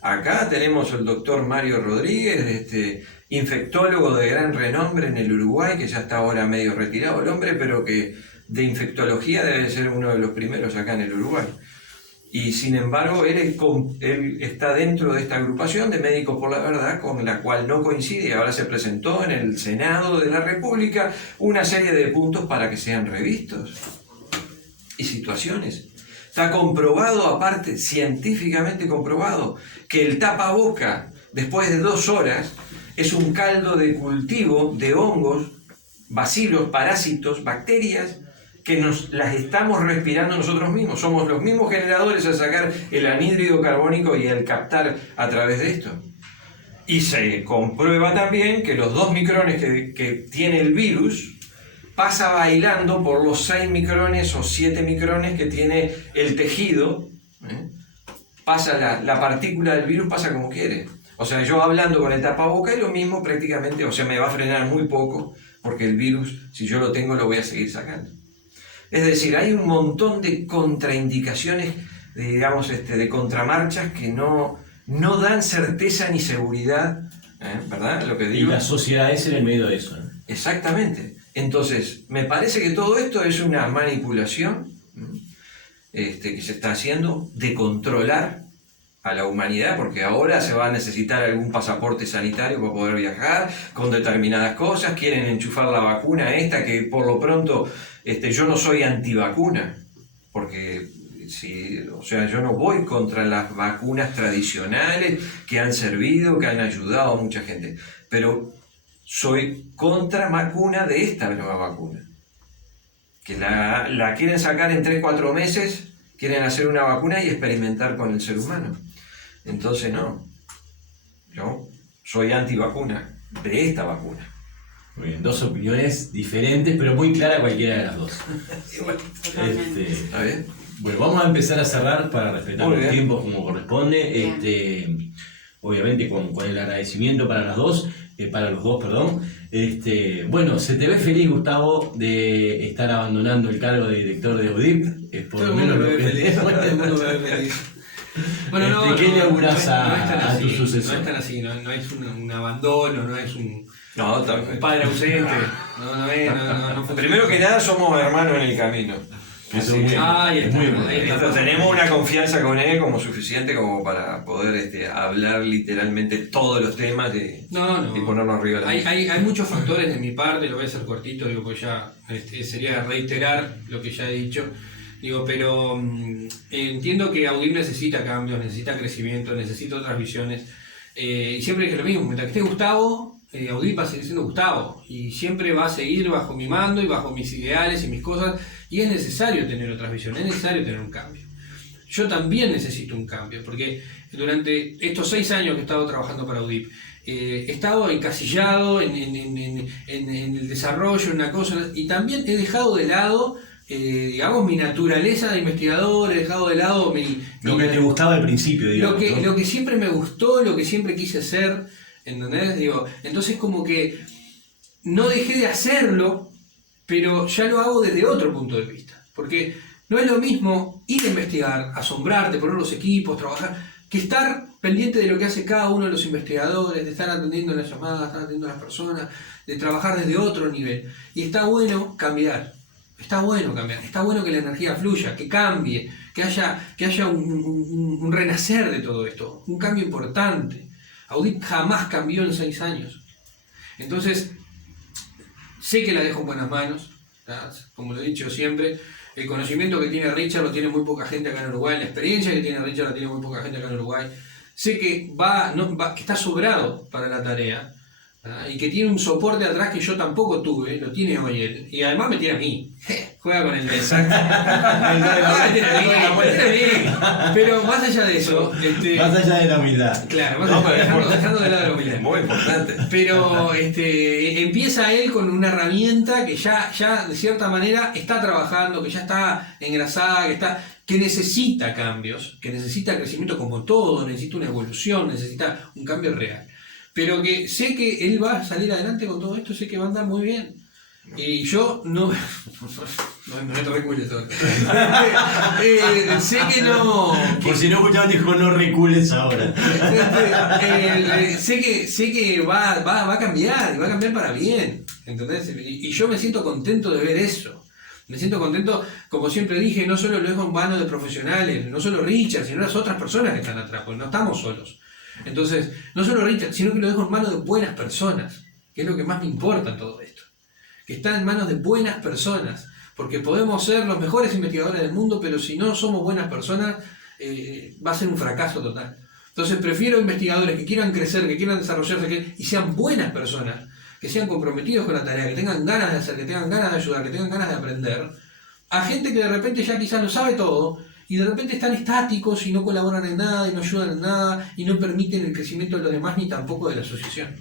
Acá tenemos al doctor Mario Rodríguez, infectólogo de gran renombre en el Uruguay, que ya está ahora medio retirado el hombre, pero que de infectología debe ser uno de los primeros acá en el Uruguay. Y sin embargo, él está dentro de esta agrupación de Médicos por la Verdad, con la cual no coincide. Ahora se presentó en el Senado de la República una serie de puntos para que sean revistos. Y situaciones. Está comprobado, aparte, científicamente comprobado, que el tapaboca, después de 2 horas, es un caldo de cultivo de hongos, bacilos, parásitos, bacterias, que nos las estamos respirando nosotros mismos. Somos los mismos generadores al sacar el anhídrido carbónico y al captar a través de esto. Y se comprueba también que los 2 micrones que tiene el virus pasa bailando por los 6 micrones o 7 micrones que tiene el tejido. Pasa la partícula del virus, pasa como quiere. O sea, yo hablando con el tapaboca es lo mismo prácticamente, o sea, me va a frenar muy poco, porque el virus, si yo lo tengo, lo voy a seguir sacando. Es decir, hay un montón de contraindicaciones, digamos, de contramarchas que no dan certeza ni seguridad, ¿verdad? Lo que digo. Y la sociedad es en el medio de eso, ¿no? Exactamente. Entonces, me parece que todo esto es una manipulación que se está haciendo de controlar a la humanidad, porque ahora se va a necesitar algún pasaporte sanitario para poder viajar con determinadas cosas, quieren enchufar la vacuna esta, que por lo pronto yo no soy antivacuna, porque o sea, yo no voy contra las vacunas tradicionales que han servido, que han ayudado a mucha gente, pero soy contra vacuna de esta nueva vacuna, que la quieren sacar en 3-4 meses, quieren hacer una vacuna y experimentar con el ser humano. Entonces no, yo soy antivacuna de esta vacuna. Muy bien, 2 opiniones diferentes, pero muy clara cualquiera de las dos. ¿Está bien? Bueno, vamos a empezar a cerrar para respetar Muy los bien. tiempos como corresponde. Obviamente con el agradecimiento para los dos, perdón. Bueno, se te ve feliz, Gustavo, de estar abandonando el cargo de director de UDIP. Por Todo lo el mundo menos me ve feliz. Todo el mundo me ve feliz. Bueno, ¿qué le augurás no es tan a tu así, sucesor? No es tan así, no es un abandono, no es un No, padre ausente. No funciona. primero que nada somos hermanos en el camino. Eso Así es muy, que- Ahí es está, muy ahí importante. está. tenemos una confianza con él como suficiente como para poder hablar literalmente todos los temas y ponernos arriba de la mesa. Hay muchos factores de mi parte, lo voy a hacer cortito, pues ya sería reiterar lo que ya he dicho. Pero entiendo que Audip necesita cambios, necesita crecimiento, necesita otras visiones. Y siempre dije lo mismo, mientras que esté Gustavo, Audip va a seguir siendo Gustavo. Y siempre va a seguir bajo mi mando y bajo mis ideales y mis cosas. Y es necesario tener otras visiones, es necesario tener un cambio. Yo también necesito un cambio, porque durante estos 6 años que he estado trabajando para Audip, he estado encasillado en el desarrollo, en una cosa, y también he dejado de lado, digamos, mi naturaleza de investigador, he dejado de lado Lo que te gustaba al principio, digamos. lo que siempre me gustó, lo que siempre quise hacer, ¿entendés? Entonces como que no dejé de hacerlo, pero ya lo hago desde otro punto de vista, porque no es lo mismo ir a investigar, asombrarte, poner los equipos, trabajar, que estar pendiente de lo que hace cada uno de los investigadores, de estar atendiendo las llamadas, estar atendiendo a las personas, de trabajar desde otro nivel. Y está bueno cambiar, está bueno que la energía fluya, que cambie, que haya un renacer de todo esto, un cambio importante. Audip jamás cambió en 6 años. Entonces, sé que la dejo en buenas manos, ¿tá? Como lo he dicho siempre, el conocimiento que tiene Richard lo tiene muy poca gente acá en Uruguay, la experiencia que tiene Richard la tiene muy poca gente acá en Uruguay. Sé que que está sobrado para la tarea, ¿tá? Y que tiene un soporte atrás que yo tampoco tuve, lo tiene hoy él. Y además me tiene a mí. Juega con el dedo. Me tiene a mí. Pero más allá de eso, Más allá de la humildad. claro, pero dejando de lado la humildad. Muy importante. Pero empieza él con una herramienta que ya de cierta manera está trabajando, que ya está engrasada, que necesita cambios, que necesita crecimiento como todo, necesita una evolución, necesita un cambio real. Pero que sé que él va a salir adelante con todo esto, sé que va a andar muy bien. Y yo no te recules todo. Sé que no. Por si no escuchaban, dijo no recules ahora. Sé que va a cambiar, y va a cambiar para bien, ¿entendés? Y yo me siento contento de ver eso. Me siento contento, como siempre dije, no solo lo dejo en manos de profesionales, no solo Richard, sino las otras personas que están atrás, porque no estamos solos. Entonces, no solo Richard, sino que lo dejo en manos de buenas personas, que es lo que más me importa en todo esto. Que está en manos de buenas personas, porque podemos ser los mejores investigadores del mundo, pero si no somos buenas personas, va a ser un fracaso total. Entonces prefiero investigadores que quieran crecer, que quieran desarrollarse, y sean buenas personas, que sean comprometidos con la tarea, que tengan ganas de hacer, que tengan ganas de ayudar, que tengan ganas de aprender, a gente que de repente ya quizás lo sabe todo, y de repente están estáticos y no colaboran en nada, y no ayudan en nada, y no permiten el crecimiento de los demás, ni tampoco de la asociación.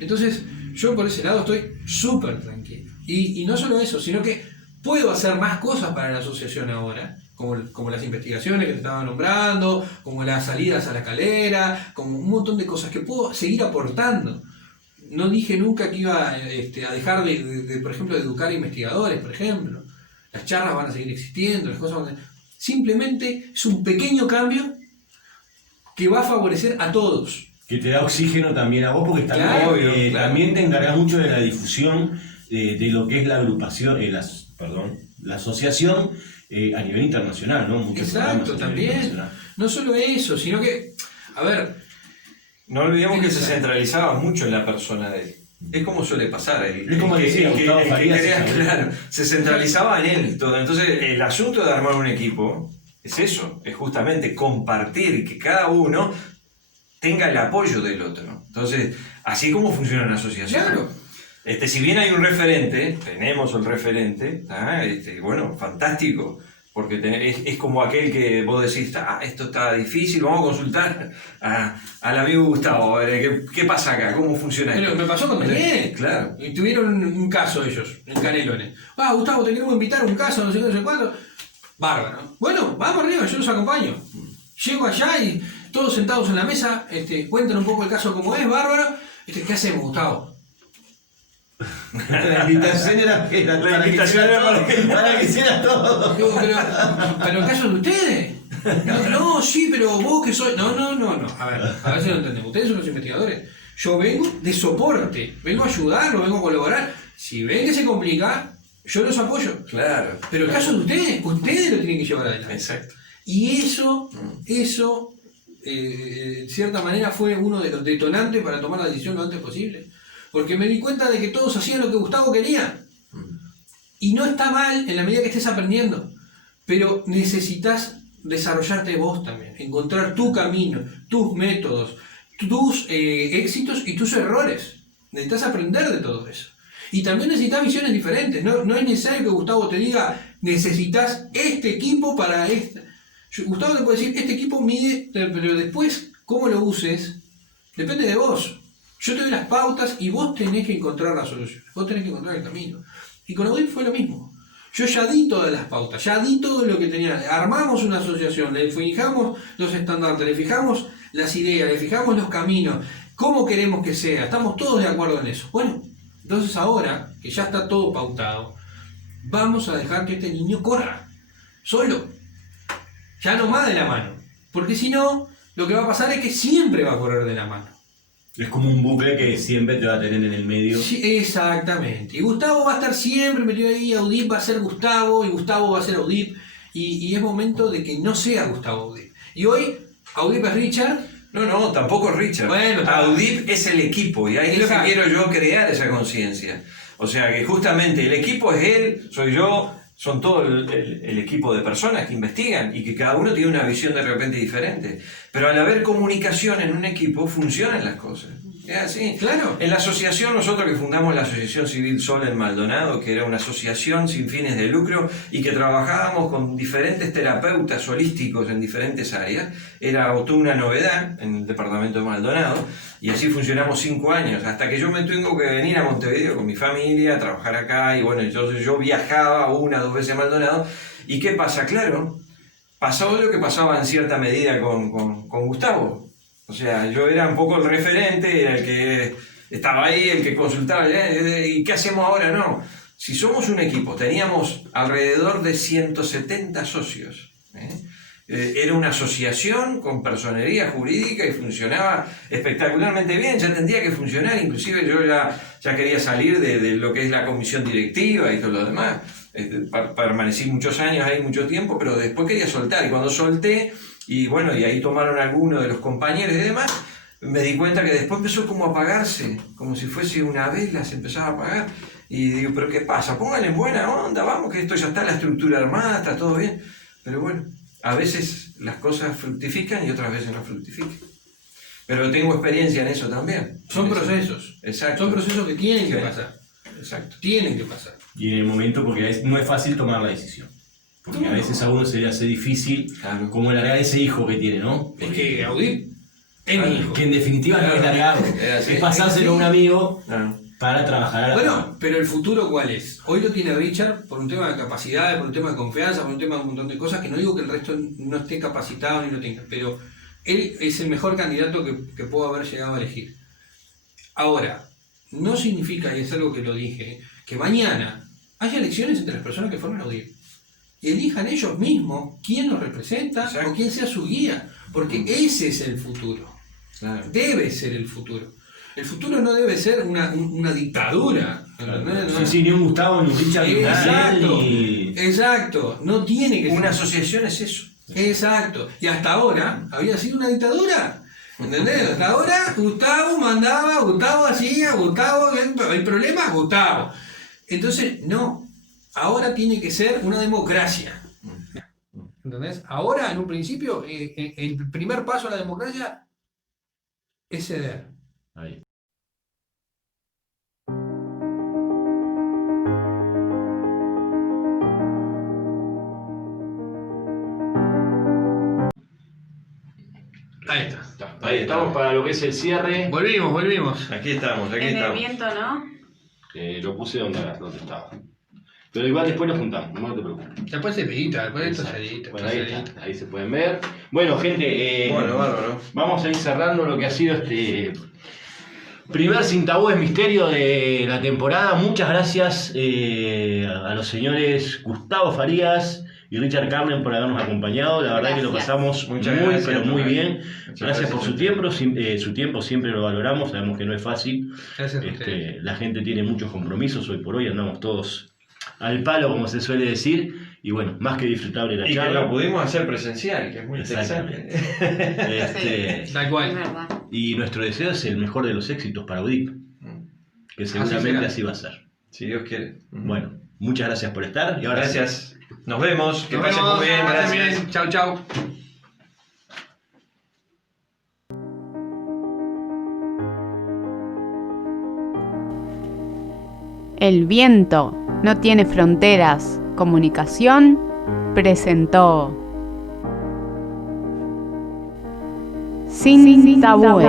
Entonces, yo por ese lado estoy súper tranquilo. Y no solo eso, sino que puedo hacer más cosas para la asociación ahora, como las investigaciones que te estaba nombrando, como las salidas a la calera, como un montón de cosas que puedo seguir aportando. No dije nunca que iba a dejar por ejemplo, de educar a investigadores, por ejemplo. Las charlas van a seguir existiendo, las cosas van a... Simplemente es un pequeño cambio que va a favorecer a todos. Que te da oxígeno también a vos, porque también, Claro, también te encargas mucho de la difusión de lo que es la agrupación, la asociación a nivel internacional, ¿no? Muchos Exacto, también. No solo eso, sino que, a ver... No olvidemos que se centralizaba mucho en la persona de él. Es como suele pasar. Es como decía Gustavo Farías. Claro, se centralizaba en él todo. Entonces, el asunto de armar un equipo es eso, es justamente compartir y que cada uno tenga el apoyo del otro. Entonces, así como funciona una asociación. Claro. Si bien hay un referente, tenemos el referente, bueno, fantástico, porque es como aquel que vos decís, esto está difícil, vamos a consultar al amigo Gustavo, a ver, ¿qué pasa acá? ¿Cómo funciona esto? Pero me pasó con Daniel. Claro. Y tuvieron un caso ellos, en Canelones. Gustavo, te queremos invitar a un caso, no sé qué, no sé cuándo. Bárbaro. Bueno, vamos arriba, yo los acompaño. Llego allá y todos sentados en la mesa, cuentan un poco el caso como es, bárbaro. ¿Qué hacemos, Gustavo? La invitación era para que hiciera todo. Digo, pero el caso es de ustedes. No, sí, pero vos que sois... No. A ver si lo entendemos. Ustedes son los investigadores. Yo vengo de soporte, vengo a ayudarlos, vengo a colaborar. Si ven que se complica, yo los apoyo. Claro. Pero el caso de ustedes lo tienen que llevar adelante. Exacto. Y eso, de cierta manera, fue uno de los detonantes para tomar la decisión lo antes posible. Porque me di cuenta de que todos hacían lo que Gustavo quería. Y no está mal en la medida que estés aprendiendo. Pero necesitas desarrollarte vos también. Encontrar tu camino, tus métodos, tus éxitos y tus errores. Necesitas aprender de todo eso. Y también necesitas visiones diferentes. No es necesario que Gustavo te diga, necesitas este equipo para esta. Gustavo te puede decir, este equipo mide, pero después, cómo lo uses, depende de vos. Yo te doy las pautas y vos tenés que encontrar la solución. Vos tenés que encontrar el camino. Y con Audip fue lo mismo. Yo ya di todas las pautas, ya di todo lo que tenía. Armamos una asociación, le fijamos los estandartes, le fijamos las ideas, le fijamos los caminos. ¿Cómo queremos que sea? Estamos todos de acuerdo en eso. Bueno, entonces ahora, que ya está todo pautado, vamos a dejar que este niño corra. Solo. Ya no más de la mano. Porque si no, lo que va a pasar es que siempre va a correr de la mano. Es como un bucle que siempre te va a tener en el medio. Sí, exactamente. Y Gustavo va a estar siempre metido ahí, Audip va a ser Gustavo, y Gustavo va a ser Audip. Y es momento de que no sea Gustavo Audip. Y hoy, Audip es Richard. No, tampoco es Richard. Bueno, Audip es el equipo, y ahí es lo que quiero yo crear esa conciencia. O sea que justamente el equipo es él, soy yo, son todo el equipo de personas que investigan y que cada uno tiene una visión de repente diferente. Pero al haber comunicación en un equipo, funcionan las cosas. Es así. Claro. En la asociación, nosotros que fundamos la Asociación Civil Sol en Maldonado, que era una asociación sin fines de lucro y que trabajábamos con diferentes terapeutas holísticos en diferentes áreas, era toda una novedad en el departamento de Maldonado, y así funcionamos 5 años, hasta que yo me tengo que venir a Montevideo con mi familia, a trabajar acá, y bueno, entonces yo viajaba 1 o 2 veces a Maldonado. ¿Y qué pasa? Claro, pasó lo que pasaba en cierta medida con Gustavo. O sea, yo era un poco el referente, era el que estaba ahí, el que consultaba, ¿y qué hacemos ahora? No, si somos un equipo, teníamos alrededor de 170 socios. Era una asociación con personería jurídica y funcionaba espectacularmente bien, ya tendría que funcionar, inclusive yo ya quería salir de lo que es la comisión directiva y todo lo demás. Permanecí muchos años ahí, mucho tiempo, pero después quería soltar, y cuando solté, y bueno, y ahí tomaron algunos de los compañeros y demás, me di cuenta que después empezó como a apagarse, como si fuese una vela, se empezaba a apagar, y digo, ¿pero qué pasa? Pónganle en buena onda, vamos, que esto ya está, la estructura armada, está todo bien. Pero bueno, a veces las cosas fructifican y otras veces no fructifican. Pero tengo experiencia en eso también. Son procesos. Exacto. Son procesos que tienen que pasar. Exacto. Tienen que pasar. Y en el momento, porque no es fácil tomar la decisión. Porque a veces a uno se le hace difícil, como largar ese hijo que tiene, ¿no? Es que Audip es mi hijo. Que en definitiva no es largado. Es pasárselo a un amigo para trabajar a la Bueno, pero el futuro ¿cuál es? Hoy lo tiene Richard por un tema de capacidades, por un tema de confianza, por un tema de un montón de cosas, que no digo que el resto no esté capacitado ni lo tenga, pero él es el mejor candidato que puedo haber llegado a elegir. Ahora, no significa, y es algo que lo dije, que mañana haya elecciones entre las personas que forman Audip y elijan ellos mismos quién los representa. Exacto. O quién sea su guía, porque ese es el futuro. Claro. Debe ser el futuro. El futuro no debe ser una dictadura. Claro. No, sí, ni un Gustavo, ni un Richard, Exacto. No tiene que ser. Una asociación es eso. Exacto. Y hasta ahora había sido una dictadura. ¿Entendés? Hasta ahora Gustavo mandaba, Gustavo hacía, Gustavo, el problema es Gustavo. Entonces, no. Ahora tiene que ser una democracia. ¿Entendés? Ahora, en un principio, el primer paso a la democracia es ceder. Ahí. Ahí está. Ahí estamos para lo que es el cierre. Volvimos. Aquí estamos. En el viento, ¿no? Lo puse donde estaba. Pero igual después lo juntamos, no te preocupes. Después se pedita, después de esto salidita. Bueno, ahí se pueden ver. Bueno, gente, bárbaro. Vamos a ir cerrando lo que ha sido este primer Sin Tabúes Misterio de la temporada. Muchas gracias a los señores Gustavo Farías y Richard Carmen por habernos acompañado. La verdad que lo pasamos muy bien. Gracias por su tiempo. Su tiempo siempre lo valoramos. Sabemos que no es fácil. La gente tiene muchos compromisos. Hoy por hoy andamos todos al palo, como se suele decir. Y bueno, más que disfrutable la charla. Y que lo pudimos hacer presencial, que es muy interesante. Tal cual. Es verdad. Y nuestro deseo es el mejor de los éxitos para Audip. Que seguramente así va a ser. Si Dios quiere. Bueno, muchas gracias por estar. Y ahora gracias. Nos vemos. Que pasen muy bien. Gracias. Chau. El viento no tiene fronteras. Comunicación presentó Sin Tabúes.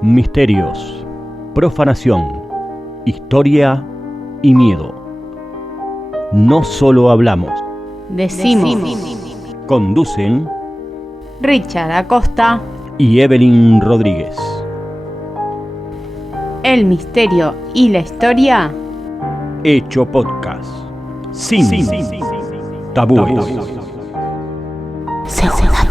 Misterios, profanación, historia y miedo. No solo hablamos, Decimos. Conducen Richard Acosta y Evelyn Rodríguez. El misterio y la historia. Hecho podcast. Sin tabúes. Segunda